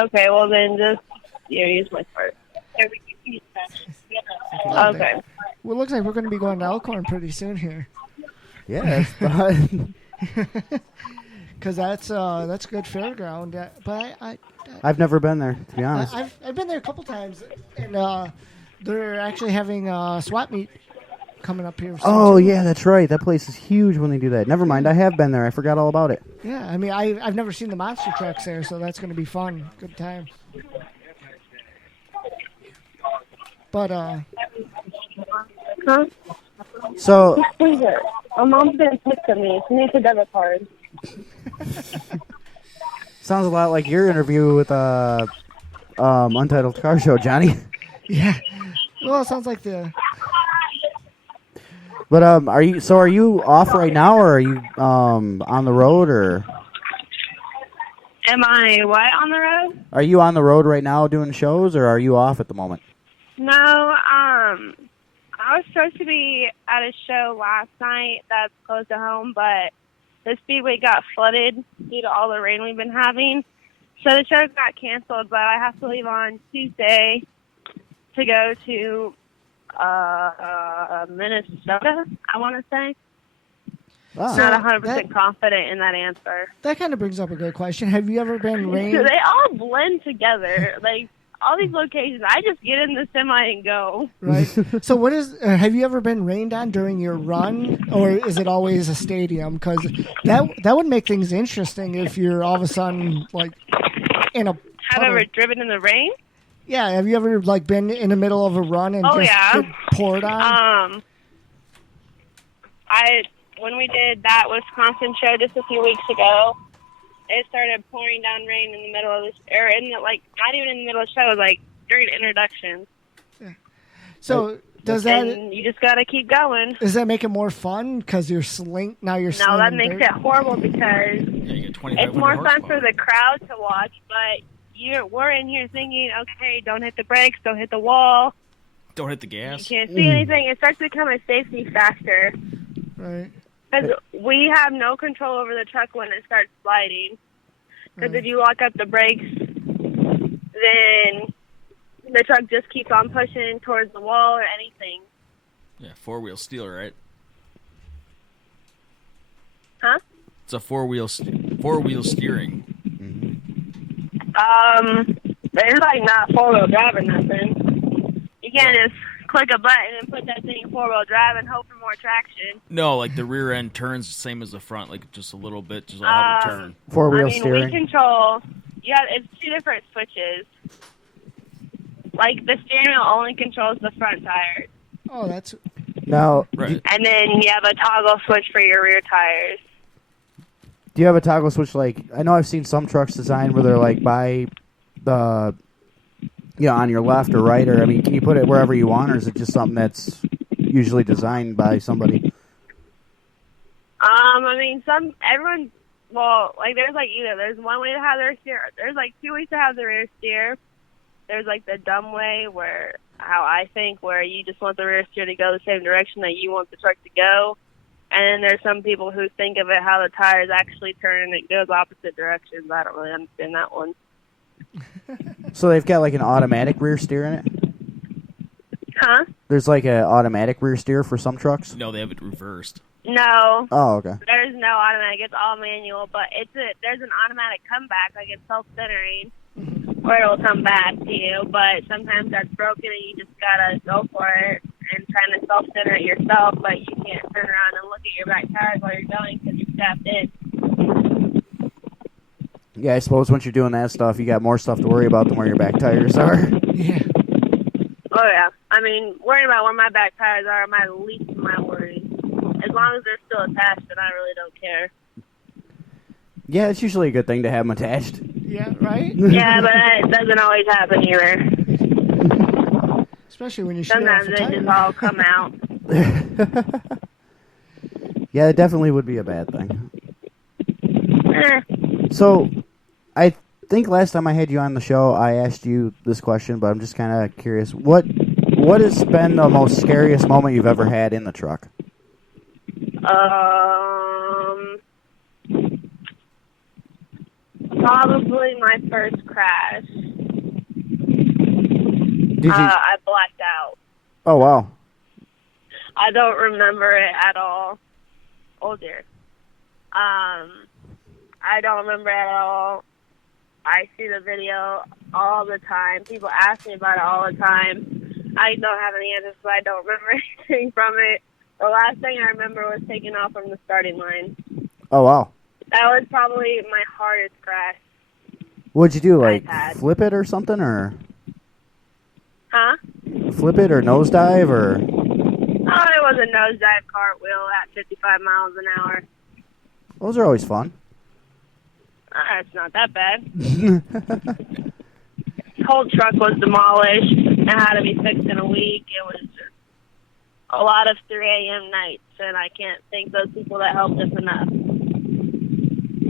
Okay, well then just use my card. Okay. Well, it looks like we're going to be going to Elkhorn pretty soon here. Yeah, that's fun. Because that's good fairground. But I've never been there, to be honest. I've been there a couple times, and they're actually having a swap meet coming up here. Oh, yeah, that's right. That place is huge when they do that. Never mind, I have been there. I forgot all about it. Yeah, I mean, I've never seen the monster trucks there, so that's going to be fun. Good time. But, Huh? So... My mom's been sick to me. She needs a debit card. Sounds a lot like your interview with Untitled Car Show, Johnny. Yeah. Well, it sounds like the... But are you off right now, or are you on the road, or Am I what on the road? are you on the road right now doing shows, or are you off at the moment? No, I was supposed to be at a show last night that's close to home, but the speedway got flooded due to all the rain we've been having. So the show got canceled, but I have to leave on Tuesday to go to Minnesota, I want to say. Wow. Not 100% confident in that answer. That kind of brings up a good question. Have you ever been rained? They all blend together. Like, all these locations, I just get in the semi and go. Right. So what is? Have you ever been rained on during your run, or is it always a stadium? Because that would make things interesting if you're all of a sudden like in a. Have you ever driven in the rain? Yeah. Have you ever like been in the middle of a run and get poured on? When we did that Wisconsin show just a few weeks ago, it started pouring down rain in the middle of not even in the middle of the show, like during introductions. Yeah. So you just got to keep going. Does that make it more fun because you're No, that makes it horrible because it's more fun for the crowd to watch, but we're in here thinking, okay, don't hit the brakes, don't hit the wall. Don't hit the gas. You can't see anything. It starts to become a safety factor. Right. Because we have no control over the truck when it starts sliding. Because if you lock up the brakes, then the truck just keeps on pushing towards the wall or anything. Yeah, four-wheel steel, right? Huh? It's a four-wheel steering. There's not four-wheel drive or nothing. You can't just click a button and put that thing in four-wheel drive and hope for more traction. No, like the rear end turns the same as the front, like just a little bit, just like how to turn. Four-wheel steering. We control. Yeah, it's two different switches. Like the steering wheel only controls the front tires. Oh, that's now. Right. And then you have a toggle switch for your rear tires. Do you have a toggle switch? Like, I know I've seen some trucks designed where they're like by the. On your left or right, or can you put it wherever you want, or is it just something that's usually designed by somebody? Everyone well, like there's like either there's one way to have the rear steer. There's like two ways to have the rear steer. There's like the dumb way where how I think where you just want the rear steer to go the same direction that you want the truck to go. And then there's some people who think of it how the tires actually turn and it goes opposite directions. I don't really understand that one. So they've got like an automatic rear steer in it? Huh? There's like an automatic rear steer for some trucks? No, they have it reversed. No. Oh, okay. There's no automatic. It's all manual, but there's an automatic comeback, like it's self-centering, where it'll come back to you. But sometimes that's broken, and you just gotta go for it and trying to self-center it yourself. But you can't turn around and look at your back tires while you're going because you're strapped in. Yeah, I suppose once you're doing that stuff, you got more stuff to worry about than where your back tires are. Yeah. Oh yeah. I mean, worrying about where my back tires are my least of my worries. As long as they're still attached, then I really don't care. Yeah, it's usually a good thing to have them attached. Yeah, right? Yeah, but it doesn't always happen either. Especially when you sometimes they just all come out. Yeah, it definitely would be a bad thing. So, I think last time I had you on the show, I asked you this question, but I'm just kind of curious. What has been the most scariest moment you've ever had in the truck? Probably my first crash. Did you? I blacked out. Oh, wow. I don't remember it at all. Oh, dear. I don't remember it at all. I see the video all the time. People ask me about it all the time. I don't have any answers, so I don't remember anything from it. The last thing I remember was taking off from the starting line. Oh, wow. That was probably my hardest crash. What'd you do, like flip it or something, or? Huh? Flip it or nosedive, or? Oh, it was a nosedive cartwheel at 55 miles an hour. Those are always fun. It's not that bad. The whole truck was demolished and had to be fixed in a week. It was just a lot of 3 a.m. nights, and I can't thank those people that helped us enough.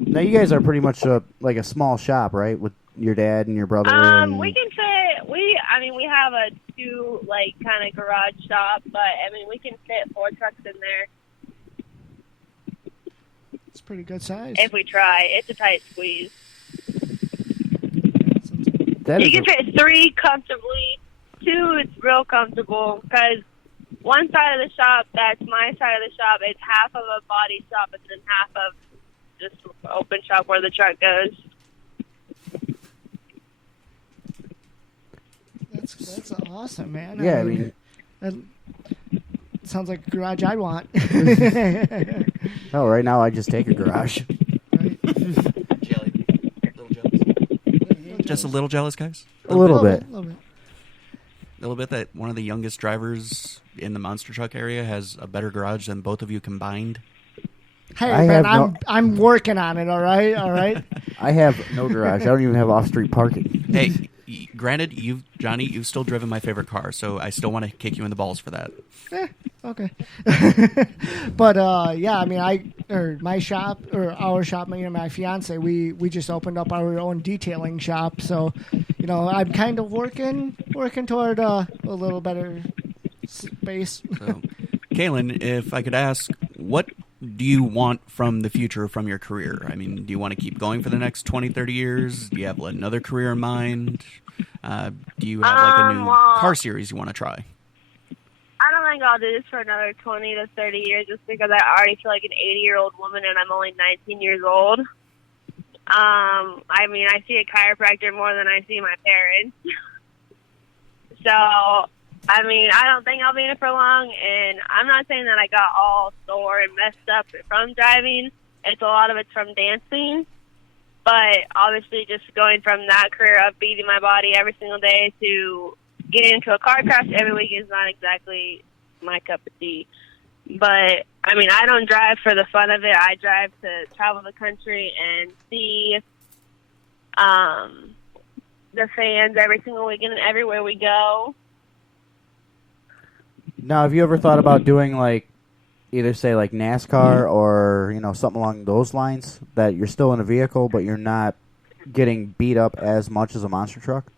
Now, you guys are pretty much like a small shop, right? With your dad and your brother. We can fit. We have a two kind of garage shop, but we can fit 4 trucks in there. It's pretty good size. If we try, it's a tight squeeze. You can fit 3 comfortably. 2, it's real comfortable because one side of the shop, that's my side of the shop, it's half of a body shop and then half of just open shop where the truck goes. That's awesome, man. Yeah, that sounds like a garage I'd want. Oh, right now I just take a garage. Jelly. Little jealous. Just a little jealous, guys? A little bit. A little bit that one of the youngest drivers in the monster truck area has a better garage than both of you combined. Hey, man, I'm working on it, all right? I have no garage. I don't even have off-street parking. Hey, granted, Johnny, you've still driven my favorite car, so I still want to kick you in the balls for that. Okay. But, yeah, my shop, or our shop, my fiance, we just opened up our own detailing shop, so, I'm kind of working toward a little better space. So, Kaylyn, if I could ask, what do you want from the future, from your career? Do you want to keep going for the next 20, 30 years? Do you have another career in mind? Do you have a new car series you want to try? I don't think I'll do this for another 20 to 30 years just because I already feel like an 80-year-old woman and I'm only 19 years old. I see a chiropractor more than I see my parents. So, I don't think I'll be in it for long, and I'm not saying that I got all sore and messed up from driving. A lot of it's from dancing, but obviously just going from that career of beating my body every single day to getting into a car crash every week is not exactly my cup of tea. But, I don't drive for the fun of it. I drive to travel the country and see the fans every single weekend and everywhere we go. Now, have you ever thought about doing, either say like NASCAR or something along those lines, that you're still in a vehicle but you're not getting beat up as much as a monster truck?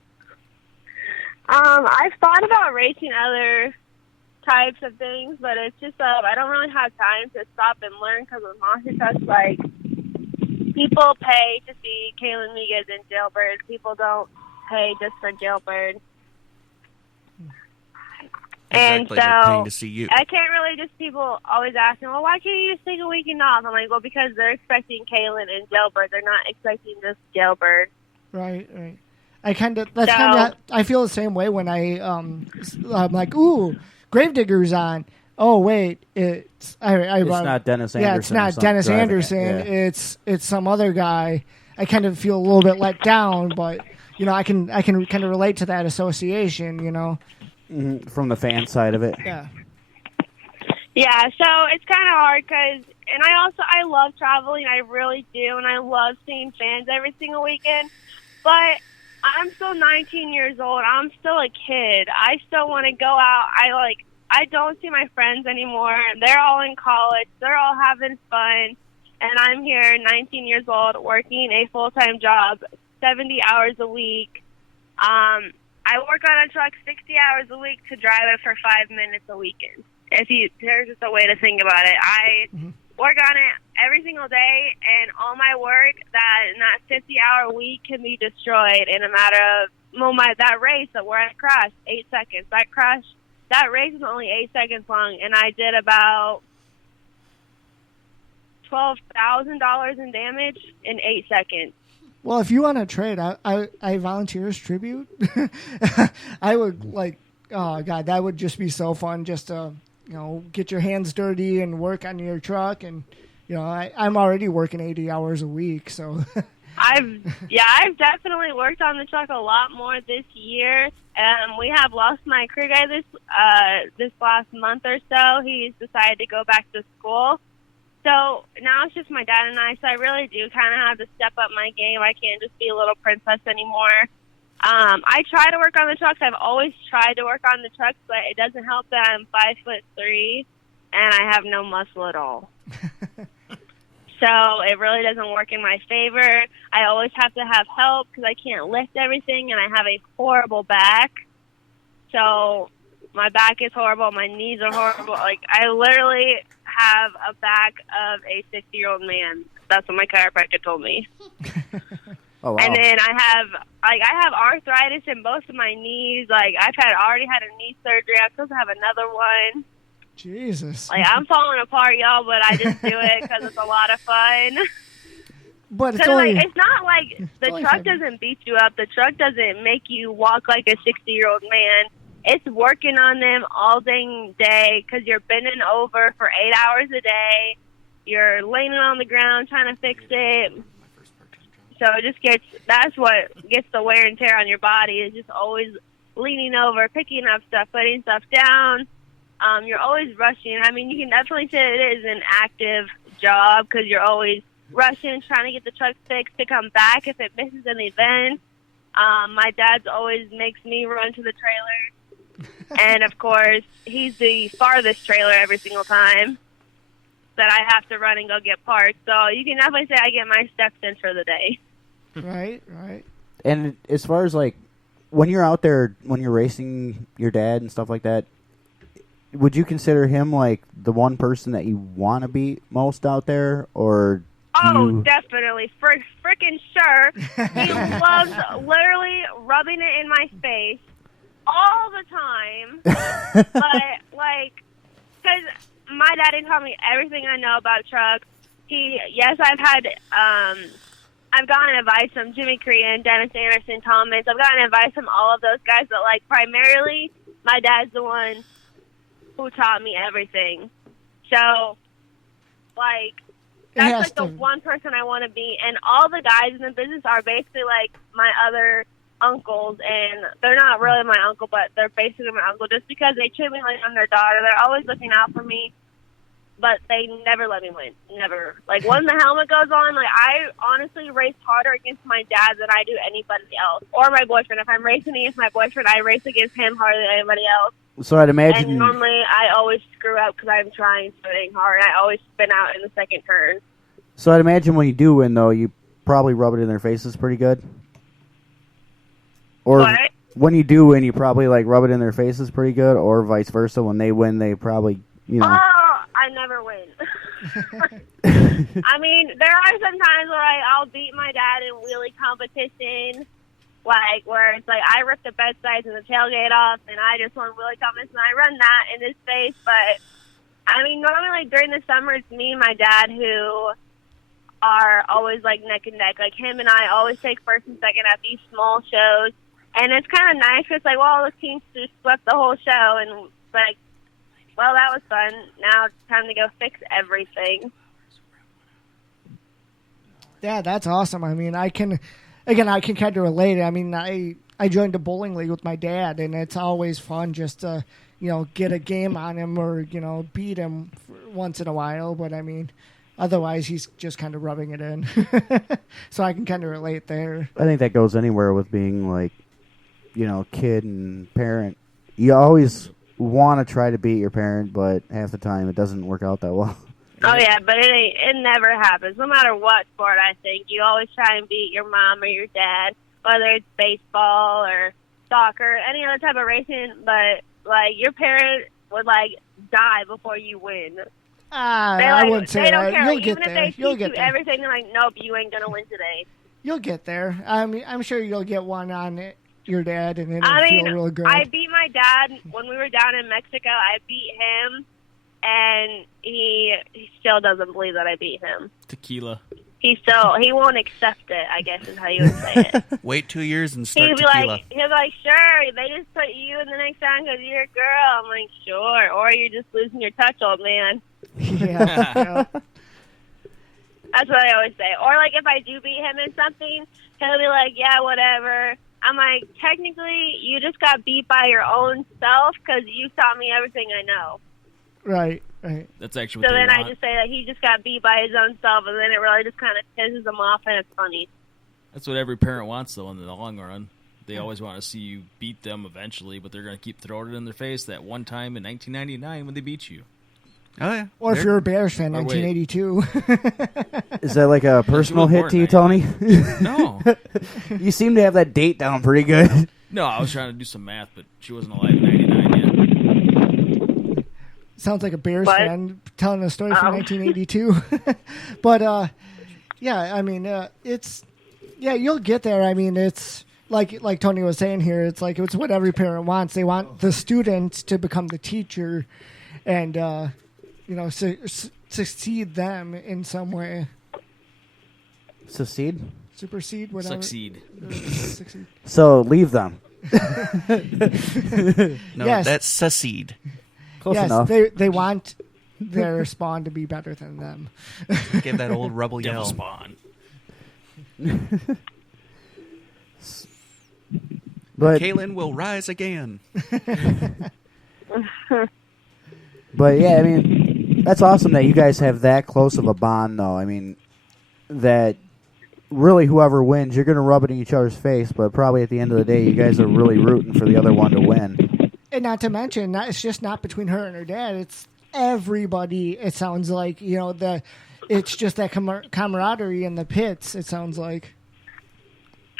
I've thought about racing other types of things, but it's just I don't really have time to stop and learn because with monster trucks, like, people pay to see kaylyn-migues and Jailbird. People don't pay just for Jailbird. And Exactly, so they're paying to see you. I can't really just, people always ask me, well, why can't you just take a weekend off? I'm like, well, because they're expecting Kaylyn and Jailbird. They're not expecting just Jailbird. Right. I feel the same way when I'm like, ooh, Gravedigger's on. Oh wait, it's not Dennis Anderson. Yeah, it's not Dennis Anderson. Yeah. It's some other guy. I kind of feel a little bit let down, but I can kind of relate to that association. From the fan side of it. Yeah. Yeah, so it's kind of hard because, and I love traveling. I really do, and I love seeing fans every single weekend. But I'm still 19 years old. I'm still a kid. I still want to go out. I don't see my friends anymore. They're all in college. They're all having fun. And I'm here, 19 years old, working a full-time job, 70 hours a week. I work on a truck 60 hours a week to drive it for 5 minutes a weekend. There's just a way to think about it. I work on it every single day, and all my work in that 50-hour week can be destroyed in a matter of, that race where I crashed, 8 seconds. That race was only 8 seconds long, and I did about $12,000 in damage in 8 seconds. Well, if you want to trade, I volunteer as tribute. I would oh God, that would just be so fun, just to get your hands dirty and work on your truck. And I'm already working 80 hours a week, so. I've definitely worked on the truck a lot more this year. We have lost my crew guy this last month or so. He's decided to go back to school. So now it's just my dad and I, so I really do kind of have to step up my game. I can't just be a little princess anymore. I try to work on the trucks. I've always tried to work on the trucks, but it doesn't help that I'm 5'3" and I have no muscle at all. So it really doesn't work in my favor. I always have to have help because I can't lift everything, and I have a horrible back. So my back is horrible. My knees are horrible. I literally have a back of a 60-year-old man. That's what my chiropractor told me. Oh, wow. And then I have arthritis in both of my knees. I've already had a knee surgery. I'm supposed to have another one. Jesus. I'm falling apart, y'all, but I just do it because it's a lot of fun. But it's only, it's not like the truck doesn't beat you up. The truck doesn't make you walk like a 60-year-old man. It's working on them all dang day because you're bending over for 8 hours a day. You're laying on the ground trying to fix it. So that's what gets the wear and tear on your body, is just always leaning over, picking up stuff, putting stuff down. You're always rushing. I mean, you can definitely say it is an active job because you're always rushing, trying to get the truck fixed to come back if it misses an event. My dad's always makes me run to the trailer. And, of course, he's the farthest trailer every single time that I have to run and go get parts. So you can definitely say I get my steps in for the day. Right. And as far as, when you're out there, when you're racing your dad and stuff like that, would you consider him, the one person that you want to beat most out there, or... Oh, definitely. For freaking sure. He loves literally rubbing it in my face all the time. But, because my daddy taught me everything I know about trucks. I've gotten advice from Jimmy Crean, Dennis Anderson, Thomas. I've gotten advice from all of those guys, but, primarily, my dad's the one who taught me everything. So, that's the one person I want to be. And all the guys in the business are basically my other uncles, and they're not really my uncle, but they're basically my uncle just because they treat me like I'm their daughter. They're always looking out for me. but they never let me win. Never. Like, when the helmet goes on, like, I honestly race harder against my dad than I do anybody else. Or my boyfriend. If I'm racing against my boyfriend, I race against him harder than anybody else. So I'd imagine... And normally I always screw up because I'm trying so dang hard. I always spin out in the second turn. So I'd imagine when you do win, though, you probably rub it in their faces pretty good? Or What? when you do win, you probably, like, rub it in their faces pretty good? Or vice versa, when they win, they probably, you know... Oh, I never win. I mean, there are some times where I'll beat my dad in wheelie competition, like where it's like I rip the bed sides and the tailgate off, and I just won wheelie competition, and I run that in his face. But I mean, normally like during the summer, it's me and my dad who are always like neck and neck. Like him and I always take first and second at these small shows, and it's kind of nice. It's like, well, the teams just swept the whole show, and like, well, that was fun. Now it's time to go fix everything. Yeah, that's awesome. I mean, I can kind of relate. I mean, I joined a bowling league with my dad, and it's always fun just to, get a game on him or, beat him once in a while. But, I mean, otherwise he's just kind of rubbing it in. So I can kind of relate there. I think that goes anywhere with being, like, kid and parent. You always want to try to beat your parent, but half the time it doesn't work out that well. Oh, yeah, but it never happens. No matter what sport, I think. You always try and beat your mom or your dad, whether it's baseball or soccer, any other type of racing. But, like, your parent would, like, die before you win. I wouldn't say they don't that. care. You'll get Even there. if they You'll teach get you there. everything, they're like, nope, you ain't going to win today. You'll get there. I mean, I'm sure you'll get one on your dad, and it'll I mean, feel real good. I beat my dad when we were down in Mexico. I beat him, and he still doesn't believe that I beat him. Tequila. He won't accept it, I guess is how you would say it. Wait 2 years and start He'd be tequila. like, sure, they just put you in the next round because you're a girl. I'm like, sure. Or you're just losing your touch, old man. Yeah. That's what I always say. Or, like, if I do beat him in something, he'll be like, yeah, whatever. I'm like, technically, you just got beat by your own self because you taught me everything I know. Right. That's actually So what they then I want. just say that he just got beat by his own self, and then it really just kind of pisses him off, and it's funny. That's what every parent wants, though, in the long run. They always want to see you beat them eventually, but they're going to keep throwing it in their face that one time in 1999 when they beat you. Oh, yeah. Or if you're a Bears fan, Or wait. 1982. Is that like a personal hit to you, Tony? No. You seem to have that date down pretty good. No, I was trying to do some math, but she wasn't alive in 99 yet. Sounds like a Bears What? fan telling a story from 1982. But, yeah, I mean, you'll get there. I mean, it's like Tony was saying here, it's like it's what every parent wants. They want the student to become the teacher and, succeed them in some way. Succeed? Supersede, whatever. Succeed. Succeed. So leave them. No, Yes. that's succeed. Close Yes, enough. they want their spawn to be better than them. Give that old rebel Devil yell. spawn. But Kaylyn will rise again. But yeah, I mean, that's awesome that you guys have that close of a bond, though. I mean, that really whoever wins, you're going to rub it in each other's face, but probably at the end of the day, you guys are really rooting for the other one to win. And not to mention, it's just not between her and her dad. It's everybody. It sounds like it's just that camaraderie in the pits. It sounds like.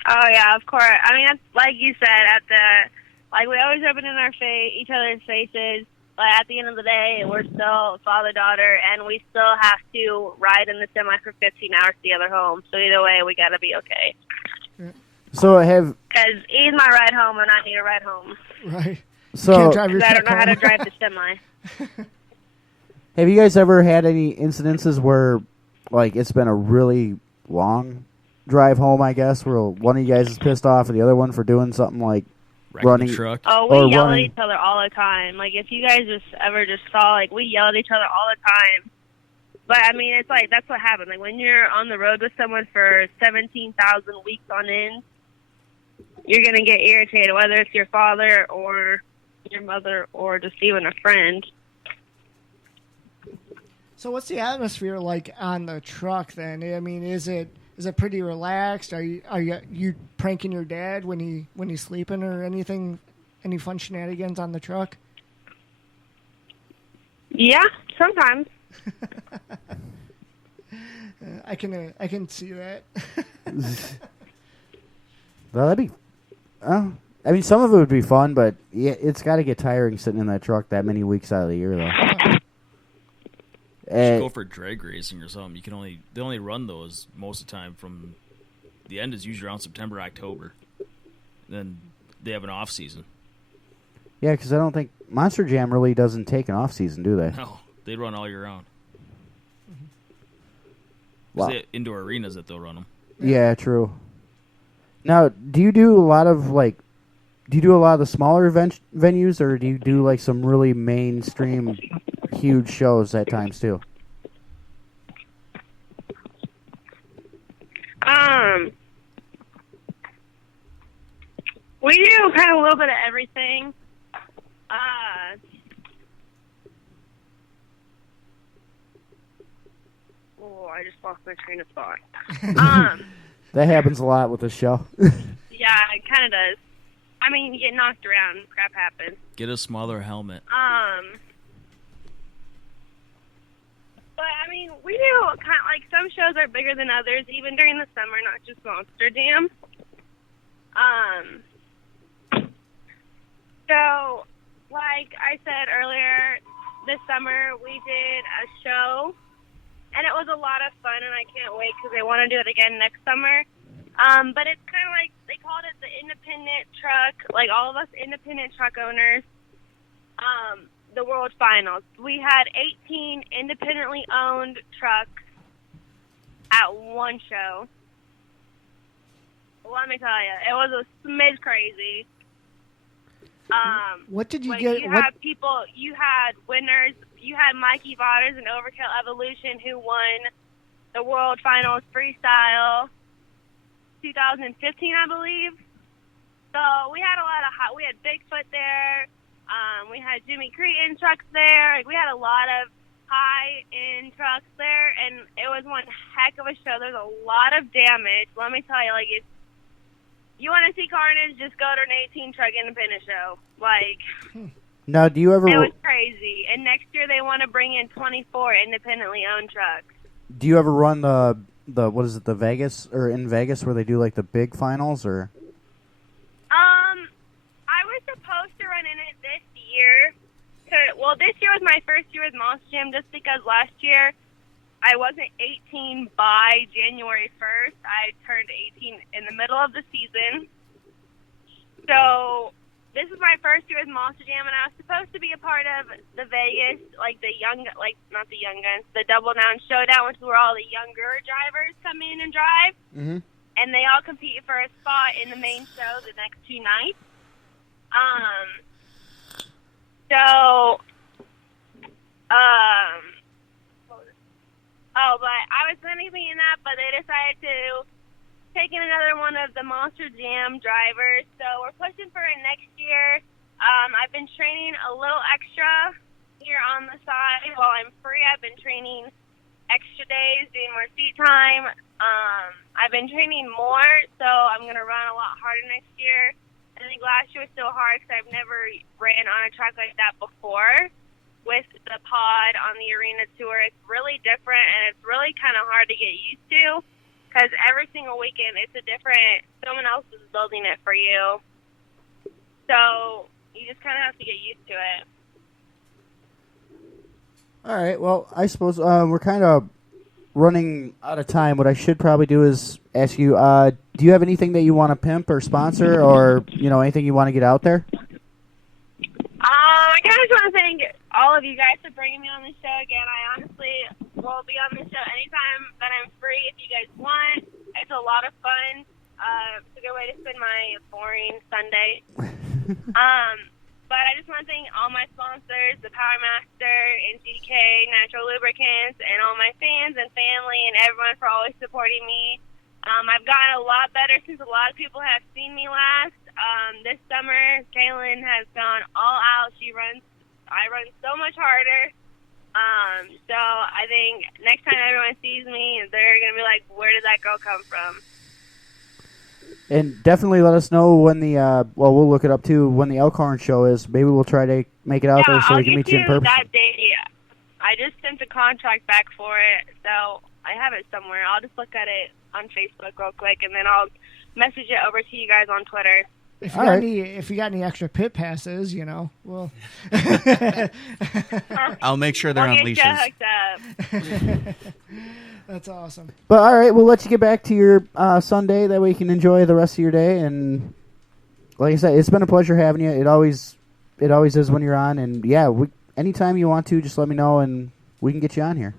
Oh, yeah, of course. I mean, that's, like you said, we always rub it in each other's faces. But at the end of the day, we're still father-daughter, and we still have to ride in the semi for 15 hours to get home. So either way, we got to be okay. So have... Because he's my ride home, and I need a ride home. Right. So, Can't drive your Because I don't truck know how to home. drive the semi. have you guys ever had any incidences where, like, it's been a really long drive home, I guess, where one of you guys is pissed off at the other one for doing something like Wrecking running... the truck. Oh, Or we yell running. at each other all the time. Like, if you guys ever saw, we yell at each other all the time. But, I mean, it's like, that's what happens. Like, when you're on the road with someone for 17,000 weeks on end, you're going to get irritated, whether it's your father or your mother or just even a friend. So what's the atmosphere like on the truck then? I mean, is it pretty relaxed? Are you pranking your dad when he's sleeping or anything? Any fun shenanigans on the truck? Yeah, sometimes. I can see that. Well, that'd be. I mean, some of it would be fun, but yeah, it's got to get tiring sitting in that truck that many weeks out of the year, though. You should go for drag racing or something. They only run those most of the time from the end is usually around September, October. Then they have an off season. Yeah, because I don't think Monster Jam really doesn't take an off season, do they? No, they run all year round. Wow. They have indoor arenas that they'll run them. Yeah, true. Now, do you do a lot of the smaller venues, or do you do like some really mainstream, huge shows at times too? We do kind of a little bit of everything. I just lost my train of thought. That happens a lot with this show. Yeah, it kind of does. I mean, you get knocked around. Crap happens. Get a smaller helmet. But, I mean, we do kind of, like, some shows are bigger than others, even during the summer, not just Monster Jam. So, like I said earlier, this summer we did a show, and it was a lot of fun, and I can't wait because I want to do it again next summer. But it's kind of like, they called it the independent truck, like all of us independent truck owners, the World Finals. We had 18 independently owned trucks at one show. Let me tell you, it was a smidge crazy. What did you like get? You had people, you had winners. You had Mikey Waters and Overkill Evolution who won the World Finals Freestyle 2015, I believe. So we had a lot of we had Bigfoot there. We had Jimmy Cretan trucks there. Like, we had a lot of high-end trucks there, and it was one heck of a show. There's a lot of damage. Let me tell you, like, if you want to see carnage, just go to an 18-truck independent show. Like, now, do you ever? It was crazy. And next year they want to bring in 24 independently owned trucks. Do you ever run the what is it, the Vegas, or in Vegas where they do like the big finals, or? I was supposed to run in it this year. Well, this year was my first year with Monster Jam, just because last year I wasn't 18 by January 1st. I turned 18 in the middle of the season. So this is my first year with Monster Jam, and I was supposed to be a part of the Vegas, like the not the Young Guns, the Double Down Showdown, which is where all the younger drivers come in and drive. Mm-hmm. And they all compete for a spot in the main show the next 2 nights. But I was going to be in that, but they decided to take in another one of the Monster Jam drivers. So we're pushing for it next year. I've been training a little extra here on the side while I'm free. I've been training extra days, doing more seat time. I've been training more, so I'm going to run a lot harder next year. I think last year was so hard because I've never ran on a track like that before. With the pod on the arena tour, it's really different, and it's really kind of hard to get used to because every single weekend it's a different, someone else is building it for you. So you just kind of have to get used to it. All right, well, I suppose we're kind of running out of time. What I should probably do is ask you, do you have anything that you want to pimp or sponsor, or anything you want to get out there? I kind of just want to thank all of you guys for bringing me on the show again. I honestly will be on the show anytime that I'm free if you guys want. It's a lot of fun. It's a good way to spend my boring Sunday. But I just want to thank all my sponsors, the Power Master, NGK, Natural Lubricants, and all my fans and family and everyone for always supporting me. I've gotten a lot better since a lot of people have seen me last. This summer, Kaylyn has gone all out. I run so much harder. So I think next time everyone sees me, they're going to be like, where did that girl come from? And definitely let us know when the, well, we'll look it up too, when the Elkhorn show is. Maybe we'll try to make it out there so we can meet you in person. That day. I just sent the contract back for it, so I have it somewhere. I'll just look at it on Facebook real quick, and then I'll message it over to you guys on Twitter. If you got any extra pit passes, you know, well, I'll make sure they're on leashes. That's awesome. But all right, we'll let you get back to your Sunday. That way you can enjoy the rest of your day. And like I said, it's been a pleasure having you. It always is when you're on. And yeah, anytime you want to, just let me know and we can get you on here.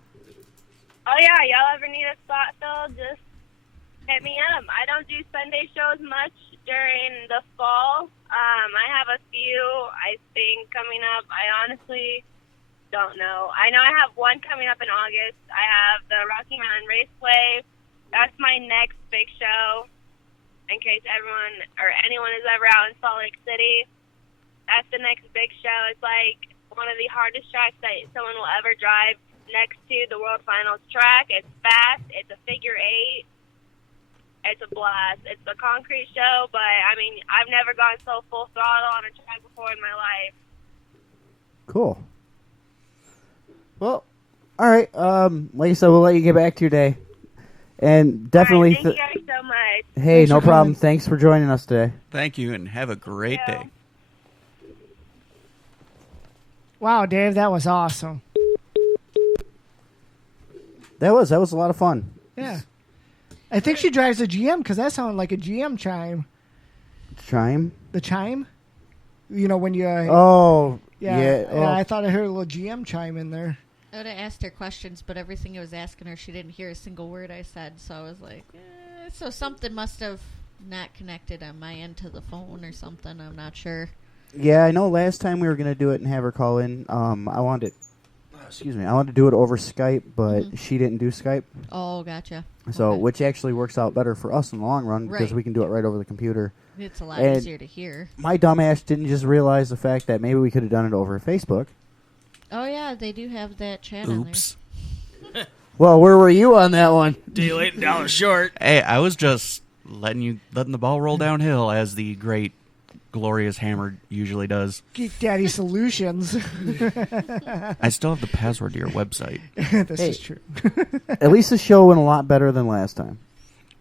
Oh yeah, y'all ever need a spot filled? Just hit me up. I don't do Sunday shows much during the fall. I have a few, I think, coming up. I honestly don't know. I know I have one coming up in August. I have the Rocky Mountain Raceway. That's my next big show. In case anyone is ever out in Salt Lake City, that's the next big show. It's like one of the hardest tracks that someone will ever drive next to the World Finals track. It's fast. It's a figure eight. It's a blast. It's a concrete show, but, I mean, I've never gone so full throttle on a track before in my life. Cool. Well, all right. Like I said, we'll let you get back to your day. And definitely... Thank you guys so much. Hey, no problem. Thanks for joining us today. Thank you, and have a great day. Wow, Dave, that was awesome. That was a lot of fun. Yeah. I think she drives a GM because that sounded like a GM chime. Chime? The chime? You know, when you... yeah. I thought I heard a little GM chime in there. I would have asked her questions, but everything I was asking her, she didn't hear a single word I said. So I was like, so something must have not connected on my end to the phone or something. I'm not sure. Yeah, I know last time we were going to do it and have her call in. I wanted to do it over Skype, but she didn't do Skype. Oh, gotcha. So, which actually works out better for us in the long run because we can do it right over the computer. It's a lot easier to hear. My dumbass didn't just realize the fact that maybe we could have done it over Facebook. Oh, yeah, they do have that chat on there. Well, where were you on that one? Daylight down short. Hey, I was just letting the ball roll downhill as the great, glorious Hammer usually does. Geek Daddy Solutions. I still have the password to your website. This is true. At least the show went a lot better than last time.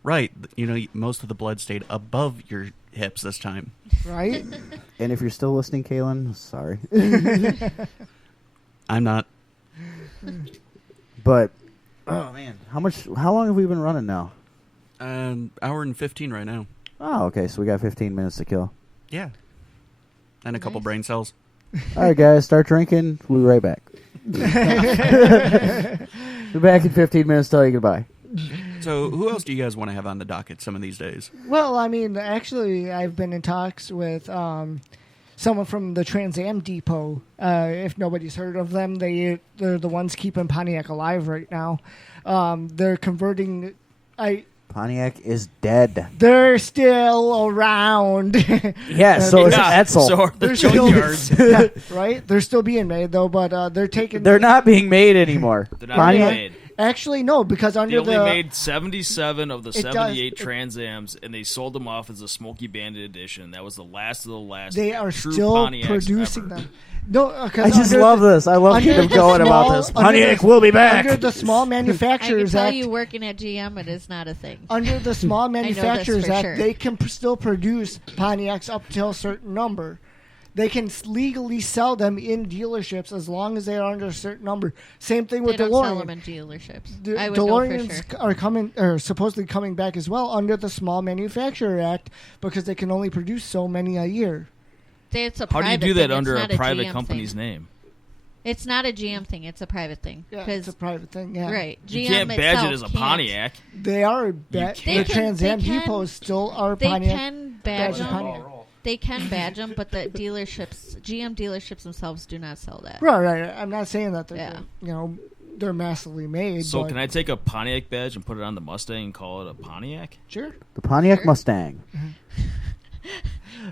Right. You know, most of the blood stayed above your hips this time. Right? And if you're still listening, Kaylyn, sorry. I'm not. But, oh man, how long have we been running now? Hour and 15 right now. Oh, okay, so we got 15 minutes to kill. Yeah. And a couple brain cells. All right, guys, start drinking. We'll be right back. Be back in 15 minutes. Tell you goodbye. So, who else do you guys want to have on the docket some of these days? Well, I mean, actually, I've been in talks with someone from the Trans Am Depot. If nobody's heard of them, they're the ones keeping Pontiac alive right now. They're converting. Pontiac is dead. They're still around. Yeah, so it's Etzel. So are the junkyards. Right? They're still being made, though, but they're taking... They're not being made anymore. They're not being made. Actually, no, because under they only made 77 of the 78 Trans Ams, and they sold them off as a Smoky Bandit edition. That was the last of the last. They are true still Pontiacs producing ever. them. No, I just love this. I love keeping going about this. Pontiac will be back. Under the Small Manufacturers I can tell Act, you working at GM, it is not a thing. Under the Small Manufacturers Act, sure. they can still produce Pontiacs up till a certain number. They can legally sell them in dealerships as long as they are under a certain number. Same thing with They DeLorean. don't sell them in dealerships. I would know for DeLoreans are supposedly coming back as well under the Small Manufacturer Act because they can only produce so many a year. It's a How do you private do that thing. under It's a not private GM company's thing. name? It's not a GM thing. It's a private thing. Yeah, it's a private thing. Yeah, Right. You GM can't badge itself it as a can't. Pontiac. They are. They The Trans Am depots still are They Pontiac. can badge badge Pontiac. them. They can badge them, but the dealerships, GM dealerships themselves, do not sell that. Right. I'm not saying that they're massively made. So but can I take a Pontiac badge and put it on the Mustang and call it a Pontiac? Sure. The Pontiac Mustang.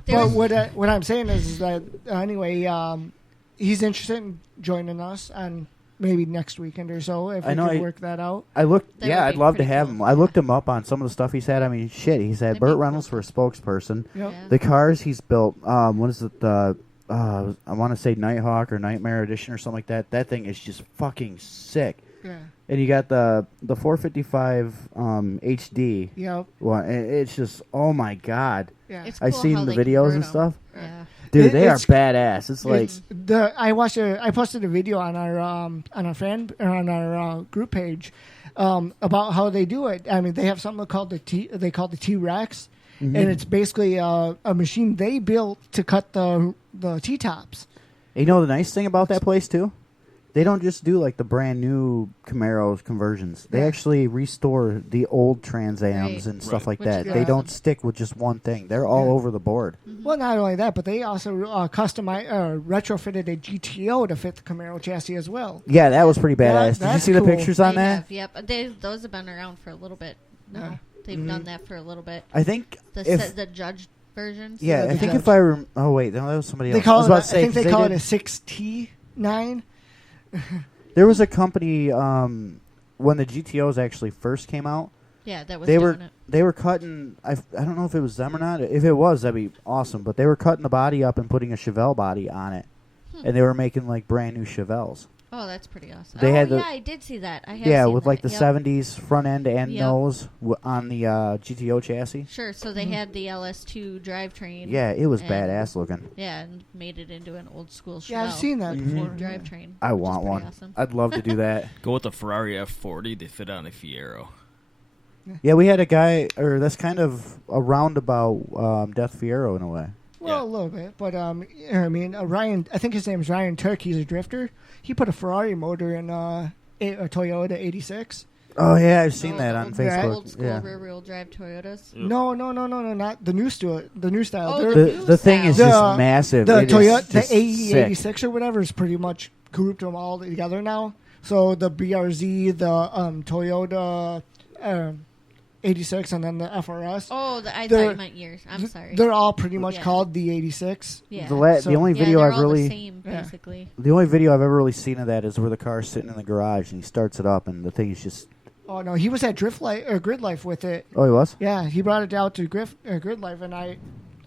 But what I'm saying is that anyway, he's interested in joining us on maybe next weekend or so if we can work that out. I looked. That Yeah, would I'd be love to pretty have cool. him. I looked him up on some of the stuff he's had. I mean, shit, he's had That'd Burt be Reynolds cool. for a spokesperson. Yep. Yeah. The cars he's built. What is it? I want to say Nighthawk or Nightmare Edition or something like that. That thing is just fucking sick. Yeah. And you got the 455 HD. Yep. Well, it's just, oh my god. Yeah. It's I've cool seen how the they videos convert and 'em. stuff. Yeah. Dude, they are It's- badass. It's like I posted a video on our group page about how they do it. I mean, they have something called the T-Rex, and it's basically a machine they built to cut the T-tops. you know the nice thing about that place too? They don't just do like the brand new Camaros conversions. They Yeah. actually restore the old Trans Ams Right. and stuff like Which that. is They don't awesome. stick with just one thing. They're all over the board. Well, not only that, but they also retrofitted a GTO to fit the Camaro chassis as well. Yeah, that was pretty Yeah, badass. Did you that's see the cool. pictures on They that? have, yep. Those have been around for a little bit. No, Yeah. they've done that for a little bit. I think The judge versions. yeah, Yeah, I the think Judge. if I oh wait, no, that was somebody else. They call I was it. about to say, I think they 'cause call did- it a 6T9. There was a company when the GTOs actually first came out. Yeah, that was They doing were it. they were cutting. I don't know if it was them or not. If it was, that'd be awesome. But they were cutting the body up and putting a Chevelle body on it, and they were making like brand new Chevelles. Oh, that's pretty awesome. They had yeah, the- I did see that. I have Yeah, seen with that. like the Yep. '70s front end and Yep. nose on the GTO chassis. Sure. So they had the LS2 drivetrain. Yeah, it was and- badass looking. Yeah, and made it into an old school Chevelle. Yeah, I've seen that before. Drivetrain. I which is want pretty one. Awesome. I'd love to do that. Go with the Ferrari F40. They fit on a Fiero. Yeah, we had a guy, or that's kind of a roundabout Death Fiero in a way. Well, a little bit, but I mean, Ryan. I think his name is Ryan Turk. He's a drifter. He put a Ferrari motor in a Toyota 86. Oh yeah, I've seen that on old, Facebook. Old school Yeah. rear-wheel drive Toyotas. No, not the new The new style. Oh, They're- new The thing is style. just massive. The It is Toyota, just the AE sick. 86 or whatever, is pretty much grouped them all together now. So the BRZ, the Toyota 86, and then the FRS. Oh, I thought They're- you meant years. I'm sorry. They're all pretty much Yeah. called the 86. Yeah. The only yeah, video they're I've all really the same, Yeah. basically. the only video I've ever really seen of that is where the car's sitting in the garage and he starts it up and the thing is just. Oh no, he was at Grid Life with it. Oh, he was. Yeah, he brought it out to Grid Life, and I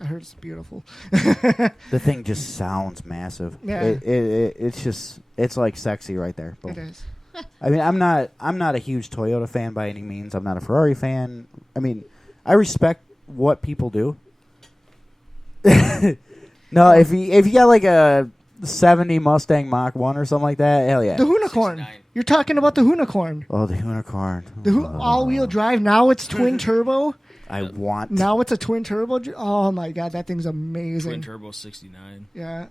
heard it's beautiful. The thing just sounds massive. Yeah. It's like sexy right there. Boom. It is. I mean, I'm not a huge Toyota fan by any means. I'm not a Ferrari fan. I mean, I respect what people do. No, if you got like a 70 Mustang Mach 1 or something like that, hell yeah. The Unicorn. You're talking about the Unicorn. Oh, the Unicorn. The all-wheel drive. Now it's twin turbo. I want. Now it's a twin turbo. Oh my god, that thing's amazing. Twin turbo 69. Yeah.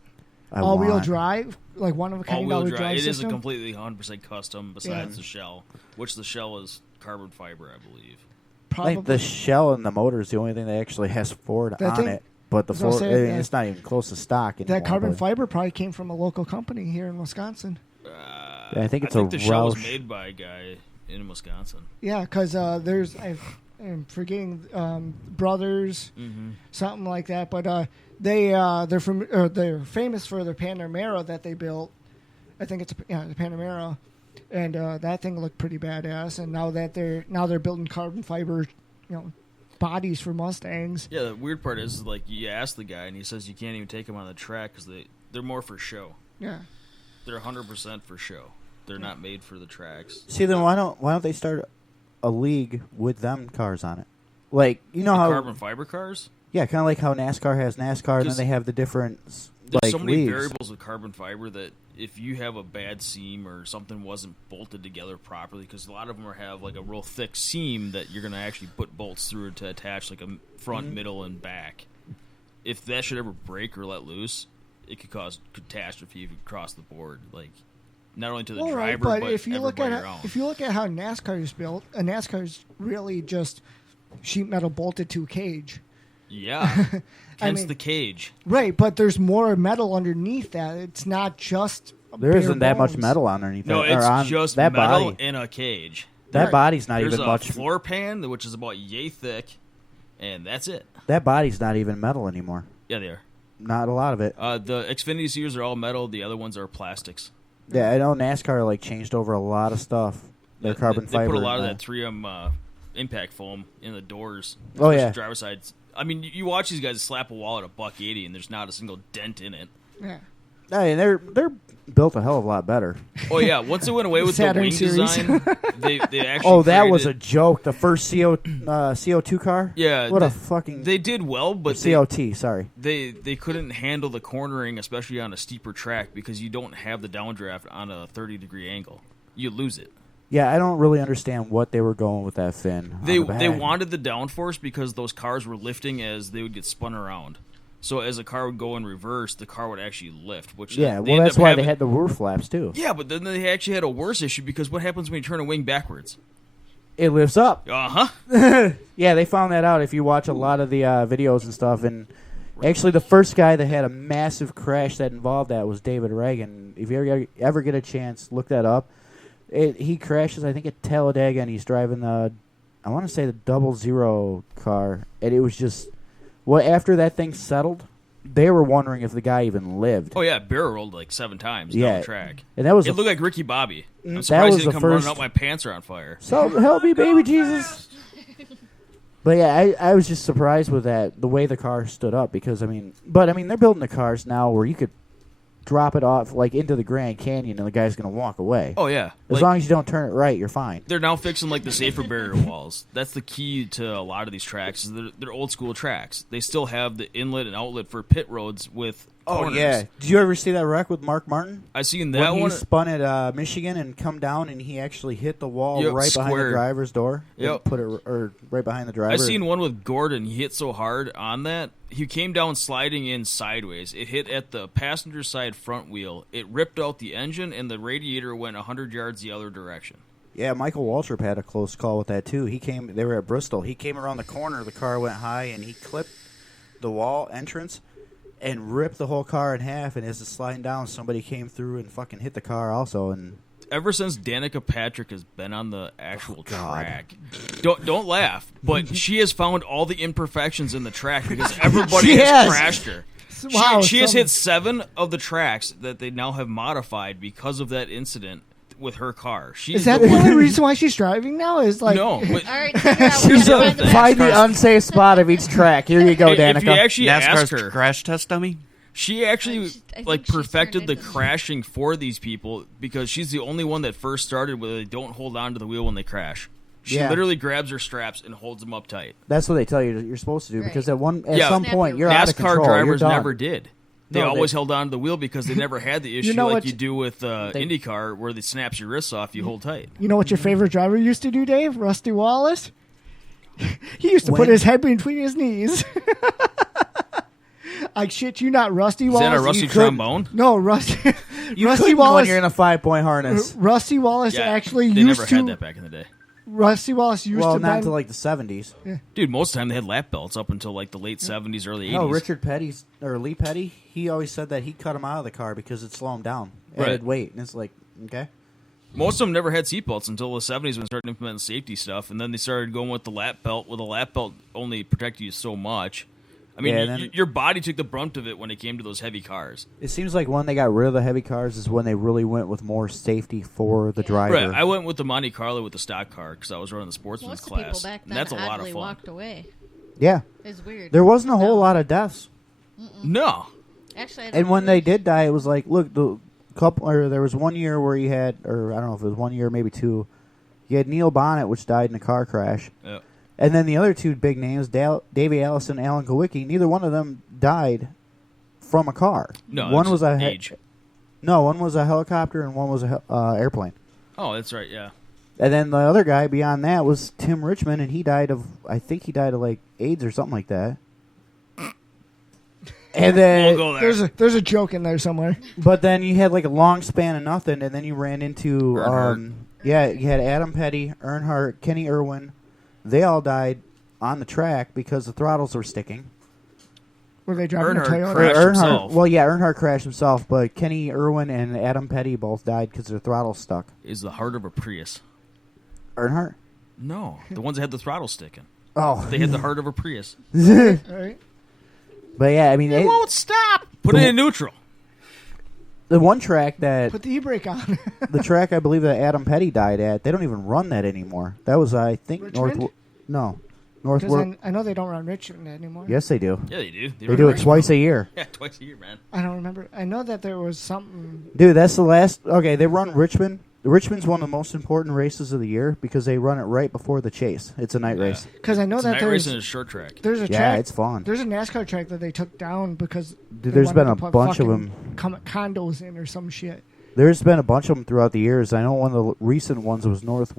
I All-wheel want. drive, like one of a kind All-wheel all-wheel drive. drive It is a system. completely 100% custom besides Yeah. the shell, which the shell is carbon fiber, I believe. I Probably. think the shell and the motor is the only thing that actually has Ford That on thing- it. But the I was gonna Ford, say I mean, that- it's not even close to stock anymore. that carbon but- fiber probably came from a local company here in Wisconsin. I think it's I a think the shell was Roush. made by a guy in Wisconsin. Yeah, because there's I'm forgetting Brothers, something like that. But they're famous for their Panamera that they built. I think it's the Panamera, and that thing looked pretty badass. And now they're building carbon fiber, bodies for Mustangs. Yeah, the weird part is like you ask the guy and he says you can't even take them on the track because they're more for show. Yeah. They're 100% for show. They're not made for the tracks. See, then why don't they start a league with them cars on it? Like The how carbon fiber cars? yeah, kind of like how NASCAR has NASCAR, and then 'Cause they have the different There's like so many leagues. variables with carbon fiber that if you have a bad seam or something wasn't bolted together properly, because a lot of them have like a real thick seam that you're going to actually put bolts through to attach like a front, middle, and back. If that should ever break or let loose, it could cause catastrophe if you cross the board. Like not only to the All right, driver, but if you look everybody at around. if you look at how NASCAR is built, a NASCAR is really just sheet metal bolted to a cage. Yeah, hence mean- the cage. Right, but there's more metal underneath that. It's not just There bare isn't that much bones. metal underneath No, that, or it's on just that metal body. in a cage. That Right. body's not There's even a much. floor pan, which is about yay thick, and that's it. That body's not even metal anymore. Yeah, they are. Not a lot of it. The Xfinity series are all metal. The other ones are plastics. Yeah, I know NASCAR like changed over a lot of stuff. Their carbon they fiber. They put a lot of that 3M impact foam in the doors. Oh yeah, driver's sides. I mean, you watch these guys slap a wall at $180, and there's not a single dent in it. Yeah. I mean, they're built a hell of a lot better. Oh yeah, once it went away with Saturn the wing series. design, they actually. Oh, that was a joke. The first CO2 car. Yeah, what a fucking. They did well, but COT. Sorry. They couldn't handle the cornering, especially on a steeper track, because you don't have the downdraft on a 30-degree angle. You lose it. Yeah, I don't really understand what they were going with that fin. They wanted the downforce because those cars were lifting as they would get spun around. So as a car would go in reverse, the car would actually lift. Which that's why they had the roof flaps too. Yeah, but then they actually had a worse issue because what happens when you turn a wing backwards? It lifts up. Uh-huh. Yeah, they found that out if you watch a lot of the videos and stuff. And actually, the first guy that had a massive crash that involved that was David Reagan. If you ever get a chance, look that up. He crashes, I think, at Talladega, and he's driving I want to say the 00 car. And it was just... Well, after that thing settled, they were wondering if the guy even lived. Oh, yeah, barrel rolled like 7 times down the track. And that was it looked like Ricky Bobby. I'm that surprised was he didn't the come running first- out my pants are on fire. So help me, baby Jesus. But yeah, I was just surprised with that, the way the car stood up, because, they're building the cars now where you could drop it off, like, into the Grand Canyon, and the guy's going to walk away. Oh, yeah. As long as you don't turn it right, you're fine. They're now fixing, like, the safer barrier walls. That's the key to a lot of these tracks. Is they're old-school tracks. They still have the inlet and outlet for pit roads with corners. Yeah. Did you ever see that wreck with Mark Martin? I seen that when one. He spun at Michigan and come down, and he actually hit the wall right behind the driver's door. Yep. Put it right behind the driver. I seen one with Gordon. He hit so hard on that. He came down sliding in sideways. It hit at the passenger side front wheel. It ripped out the engine, and the radiator went 100 yards the other direction. Yeah, Michael Waltrip had a close call with that, too. They were at Bristol. He came around the corner. The car went high, and he clipped the wall entrance and ripped the whole car in half. And as it's sliding down, somebody came through and fucking hit the car also. And ever since Danica Patrick has been on the actual track, don't laugh, but she has found all the imperfections in the track because everybody has crashed her. Wow, she has hit 7 of the tracks that they now have modified because of that incident with her car. Is that the only reason why she's driving now? Is like no. But All right, find the unsafe spot of each track. Here you go, Danica. If you actually ask her, crash test dummy. She actually I think like she's perfected the turned into- crashing for these people because she's the only one that first started where they don't hold on to the wheel when they crash. She literally grabs her straps and holds them up tight. That's what they tell you you're supposed to do because at some Snap point your you're out of control. NASCAR drivers You're done. never did. They always held on to the wheel because they never had the issue like you do with IndyCar where they snaps your wrists off, you hold tight. You know what your favorite driver used to do, Dave? Rusty Wallace? He used to put his head between his knees. I shit you not, Rusty Wallace. Is that a rusty trombone? No, Rusty Wallace. Wallace. When you're in a 5-point harness. Rusty Wallace actually they used never to. had that back in the day. Rusty Wallace used Well, to. not until like the 70s. Yeah. Dude, most of the time they had lap belts up until like the late 70s, early 80s. No, Richard Petty's or Lee Petty. He always said that he cut him out of the car because it'd slow him down. Added weight, and it's like okay. Most of them never had seatbelts until the 70s when they started implementing safety stuff, and then they started going with the lap belt. Well, the lap belt only protected you so much. I mean, your body took the brunt of it when it came to those heavy cars. It seems like when they got rid of the heavy cars is when they really went with more safety for the driver. Right, I went with the Monte Carlo with the stock car because I was running the sportsman's Most class. people back then and that's a lot of oddly fun. walked away. Yeah. It's weird. There wasn't a whole lot of deaths. No. Actually, I don't And when really- they did die, it was like, look, there was 1 year where you had, or I don't know if it was 1 year, maybe 2. You had Neil Bonnet, which died in a car crash. Yep. And then the other 2 big names, Davey Allison and Alan Kowicki, neither one of them died from a car. No, one was age. No, one was a helicopter and one was a airplane. Oh, that's right, yeah. And then the other guy beyond that was Tim Richmond, and I think he died of like AIDS or something like that. And then We'll go there. There's a joke in there somewhere. But then you had like a long span of nothing, and then you ran into you had Adam Petty, Earnhardt, Kenny Irwin. They all died on the track because the throttles were sticking. Were they driving a Toyota? crashed himself. Well, yeah, Earnhardt crashed himself, but Kenny Irwin and Adam Petty both died because their throttles stuck. Is the heart of a Prius. Earnhardt? No, the ones that had the throttle sticking. Oh. They had the heart of a Prius. All right. But yeah, I mean, It won't stop. Put it in neutral. The one track that put the e-brake on. The track I believe that Adam Petty died at, they don't even run that anymore. That was I think Richmond? North. I know they don't run Richmond anymore. Yes, they do. Yeah, they do. They do it twice a year. Yeah, twice a year, man. I don't remember. I know that there was something. Dude, that's the last. Okay, they run Richmond. Richmond's one of the most important races of the year because they run it right before the chase. It's a night race. Because I know it's that night there's race and a short track. There's a track. Yeah, it's fun. There's a NASCAR track that they took down because there's been a bunch of them. Condos in or some shit. There's been a bunch of them throughout the years. I know one of the recent ones was North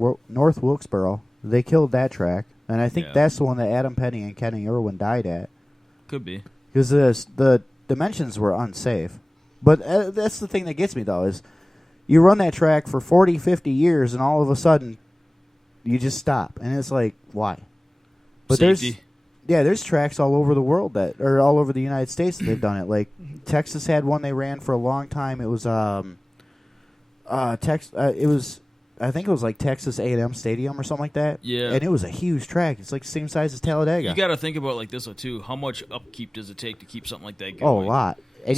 Wilkesboro. They killed that track, and I think that's the one that Adam Petty and Kenny Irwin died at. Could be because the dimensions were unsafe. But that's the thing that gets me though is. You run that track for 40, 50 years, and all of a sudden, you just stop. And it's like, why? But Safety. there's tracks all over the world or all over the United States that they've done it. Like, Texas had one they ran for a long time. It was, I think it was like Texas A&M Stadium or something like that. Yeah. And it was a huge track. It's like the same size as Talladega. You got to think about it like this, though, too. How much upkeep does it take to keep something like that going? Oh, a lot. And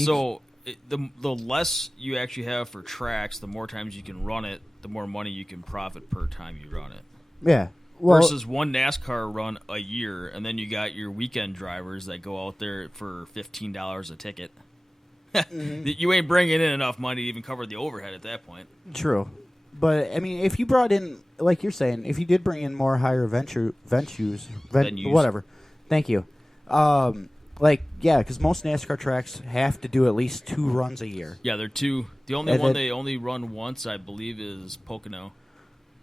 the less you actually have for tracks, the more times you can run it, the more money you can profit per time you run it. Yeah. Well, versus one NASCAR run a year, and then you got your weekend drivers that go out there for $15 a ticket. You ain't bringing in enough money to even cover the overhead at that point. True. But, I mean, if you brought in, like you're saying, if you did bring in more higher venues. Whatever. Thank you. Because most NASCAR tracks have to do at least 2 runs a year. Yeah, they're 2. The only one they only run once, I believe, is Pocono.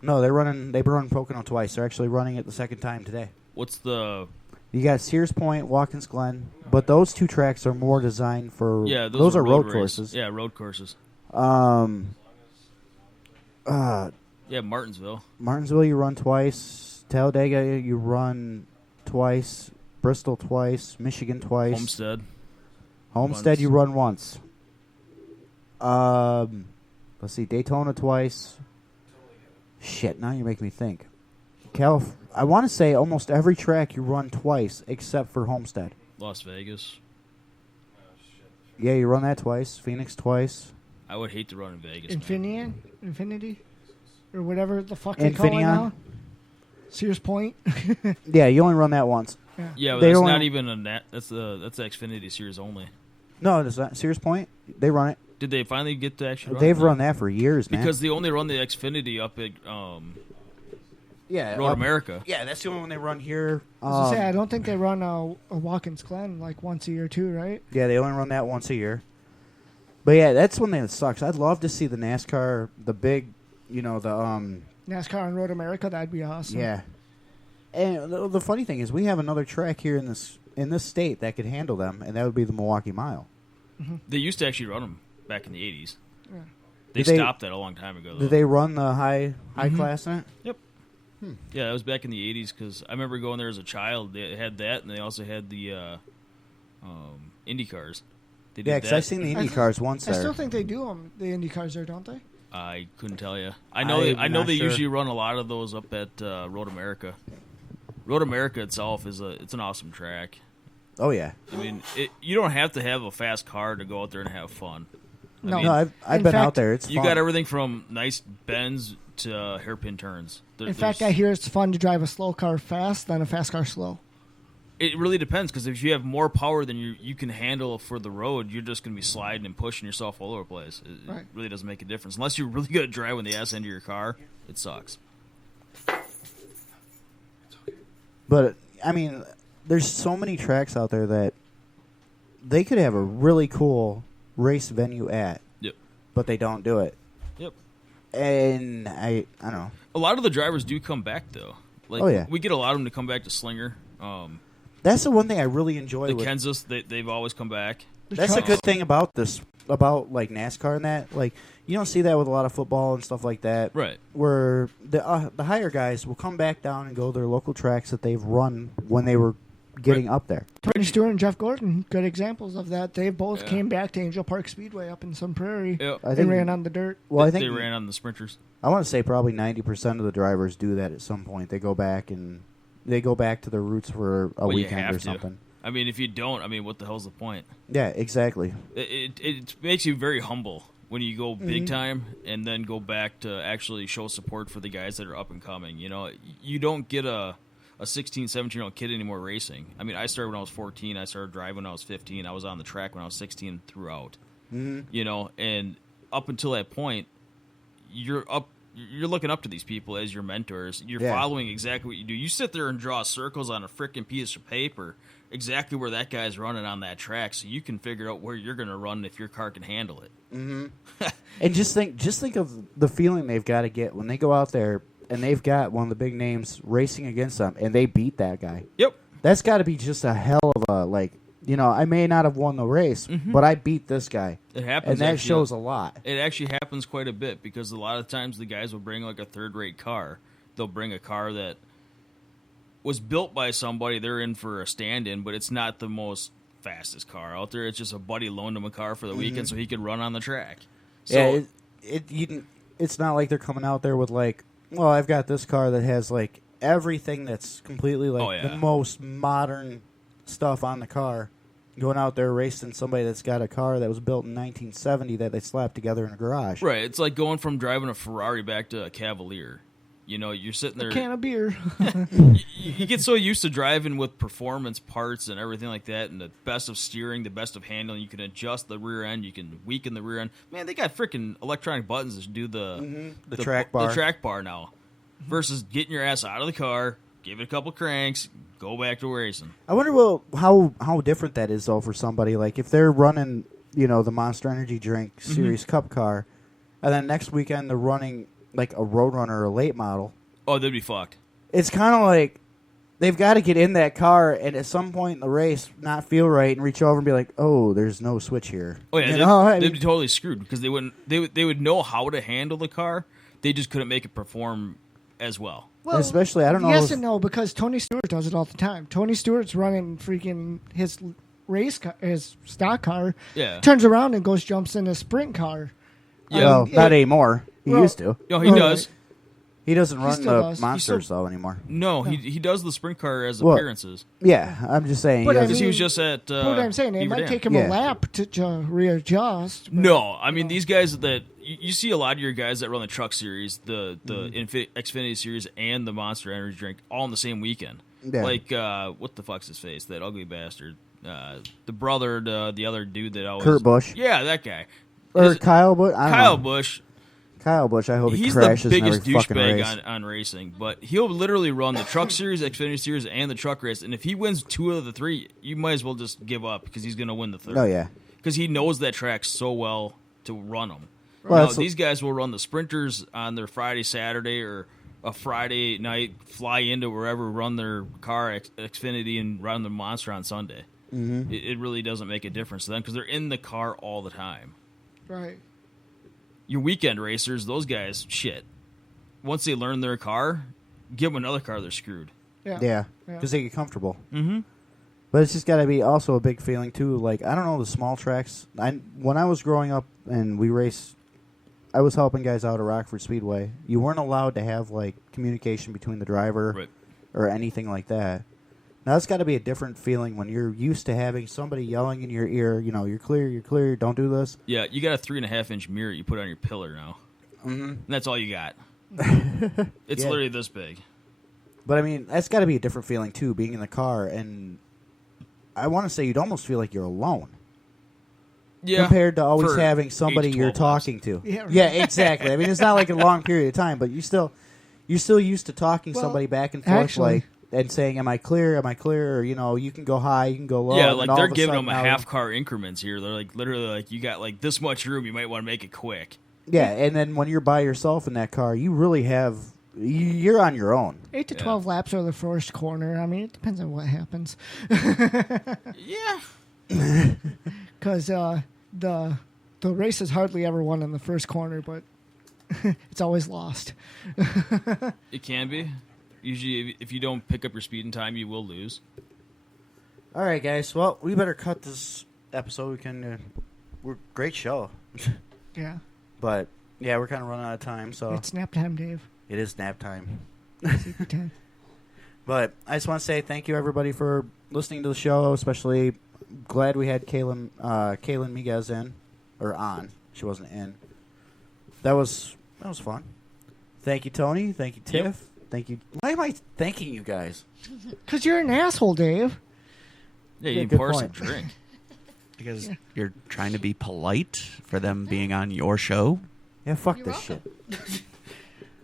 No, they run Pocono twice. They're actually running it the second time today. What's the... You got Sears Point, Watkins Glen, but those 2 tracks are more designed for... Yeah, those are road courses. Yeah, road courses. Martinsville. Martinsville, you run twice. Talladega, you run twice. Bristol twice, Michigan twice. Homestead you run once. Let's see, Daytona twice. Shit, now you make me think. I want to say almost every track you run twice except for Homestead. Las Vegas. Yeah, you run that twice. Phoenix twice. I would hate to run in Vegas. Infinity? Or whatever the fuck they call it now. Sears Point. Yeah, you only run that once. Yeah, but that's not even that's the Xfinity Series only. No, it's not Sears Point. They run it. Did they finally get to actually run They've run that for years, man. Because they only run the Xfinity up at Road America. Yeah, that's the only one they run here. I don't think they run a Watkins Glen like once a year too, right? Yeah, they only run that once a year. But yeah, that's one thing that sucks. I'd love to see the NASCAR, the big, NASCAR on Road America. That'd be awesome. Yeah. And the funny thing is, we have another track here in this state that could handle them, and that would be the Milwaukee Mile. Mm-hmm. They used to actually run them back in the 80s. Yeah. They stopped that a long time ago, though. Did they run the high class in it? Yep. Yeah, that was back in the 80s, because I remember going there as a child. They had that, and they also had the Indy cars. Yeah, because I've seen the Indy cars once there. I still think they do them, the Indy cars there, don't they? I couldn't tell you. I know they usually run a lot of those up at Road America. Road America itself it's an awesome track. Oh yeah. I mean, you don't have to have a fast car to go out there and have fun. I've been out there. It's fun. You got everything from nice bends to hairpin turns. In fact, I hear it's fun to drive a slow car fast than a fast car slow. It really depends, because if you have more power than you can handle for the road, you're just going to be sliding and pushing yourself all over the place. It really doesn't make a difference. Unless you're really good at driving the ass end of your car, it sucks. But, I mean, there's so many tracks out there that they could have a really cool race venue at. Yep. But they don't do it. Yep. And I don't know. A lot of the drivers do come back, though. We get a lot of them to come back to Slinger. That's the one thing I really enjoy. The Kansas, they've always come back. That's a good thing about this, about like NASCAR and that. Like, you don't see that with a lot of football and stuff like that. Right. Where the higher guys will come back down and go to their local tracks that they've run when they were getting up there. Tony Stewart and Jeff Gordon, good examples of that. They both came back to Angel Park Speedway up in Sun Prairie and ran on the dirt. Well, I think they ran on the sprinters. I want to say probably 90% of the drivers do that at some point. They go back to their roots for a weekend or something. I mean, if you don't, what the hell's the point? Yeah, exactly. It makes you very humble. when you go big time and then go back to actually show support for the guys that are up and coming. You know, you don't get a 16, 17-year-old kid anymore racing. I mean, I started when I was 14. I started driving when I was 15. I was on the track when I was 16 throughout. You know, and up until that point, you're looking up to these people as your mentors. You're following exactly what you do. You sit there and draw circles on a freaking piece of paper exactly where that guy's running on that track, so you can figure out where you're going to run if your car can handle it. And just think of the feeling they've got to get when they go out there and they've got one of the big names racing against them, and they beat that guy. Yep. That's got to be just a hell of a, like, you know, I may not have won the race, but I beat this guy. It happens. And that shows a lot. It actually happens quite a bit because a lot of times the guys will bring like a third-rate car. They'll bring a car that was built by somebody. They're in for a stand-in, but it's not the most fastest car out there. It's just a buddy loaned him a car for the weekend so he could run on the track. So, it's not like they're coming out there with like, well, I've got this car that has like everything that's completely like the most modern stuff on the car, going out there racing somebody that's got a car that was built in 1970 that they slapped together in a garage. Right. It's like going from driving a Ferrari back to a Cavalier. You know, you're sitting there. A can of beer. You get so used to driving with performance parts and everything like that, and the best of steering, the best of handling. You can adjust the rear end. You can weaken the rear end. Man, they got freaking electronic buttons to do the track bar. The track bar now, versus getting your ass out of the car, give it a couple cranks, go back to racing. I wonder how different that is though for somebody like if they're running, you know, the Monster Energy Drink Series Cup car, and then next weekend they're running like a Roadrunner or a late model. Oh, they'd be fucked. It's kind of like they've got to get in that car and at some point in the race not feel right and reach over and be like, "Oh, there's no switch here." Oh yeah, they'd be totally screwed because they would know how to handle the car. They just couldn't make it perform as well. Well, especially, I don't know. Yes and no, because Tony Stewart does it all the time. Tony Stewart's running freaking his race car, his stock car. Yeah. Turns around and jumps in a sprint car. Yeah. Well, not anymore. He used to. No, he does. He doesn't run the does. monsters though anymore. No, he does the sprint car as appearances. Yeah, I'm just saying. But Because he was just at. What I'm saying, it might take him a lap to readjust. But No, I mean these guys that you see a lot of your guys that run the truck series, the Xfinity series, and the Monster Energy Drink all in the same weekend. Yeah. Like what the fuck's his face? That ugly bastard. The brother, the other dude that always Kurt Busch. Yeah, that guy. Or Kyle Busch. Kyle Busch. Kyle Busch. I hope he He's crashes the biggest in every fucking race. douchebag on racing, but he'll literally run the truck series, Xfinity series, and the truck race. And if he wins 2 of the 3, you might as well just give up because he's going to win the 3rd. Oh yeah, because he knows that track so well to run them. Well, Now, these guys will run the sprinters on their Friday, Saturday, or a Friday night, fly into wherever, run their car Xfinity, and run the Monster on Sunday. It really doesn't make a difference to them because they're in the car all the time. Right. Your weekend racers, those guys, shit. Once they learn their car, give them another car, they're screwed. Yeah, because they get comfortable. But it's just got to be also a big feeling too. Like I don't know the small tracks. When I was growing up and we raced, I was helping guys out at Rockford Speedway. You weren't allowed to have like communication between the driver or anything like that. Now it's got to be a different feeling when you're used to having somebody yelling in your ear. You know, you're clear, don't do this. Yeah, you got a 3.5-inch mirror you put on your pillar now. And that's all you got. It's literally this big. But I mean, that's got to be a different feeling too, being in the car. And I want to say you'd almost feel like you're alone. Yeah, compared to always having somebody you're talking to. Yeah, exactly. I mean, it's not like a long period of time, but you're still used to talking somebody back and forth, like and saying, "Am I clear? Am I clear?" Or, you know, you can go high, you can go low. Yeah, like they're giving them a half car increments here. They're like literally like, you got like this much room, you might want to make it quick. Yeah, and then when you're by yourself in that car, you really have. You're on your own. 8 to 12 laps are the first corner. I mean, it depends on what happens. Yeah. Because the race is hardly ever won in the first corner, but it's always lost. It can be. Usually, if you don't pick up your speed in time, you will lose. All right, guys. Well, we better cut this episode. We can. Great show. Yeah. But yeah, we're kind of running out of time. So it's nap time, Dave. It is nap time. Sleepy time. But I just want to say thank you, everybody, for listening to the show. Especially glad we had kaylyn-migues in or on. She wasn't in. That was fun. Thank you, Tony. Thank you, Tiff. Yep. Thank you. Why am I thanking you guys? Because you're an asshole, Dave. Yeah, Yeah, you good pour some point. drink. Because you're trying to be polite for them being on your show. Yeah, fuck this shit.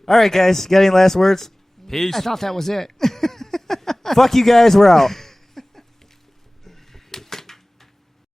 All right, guys. Got any last words? Peace. I thought that was it. Fuck you guys. We're out.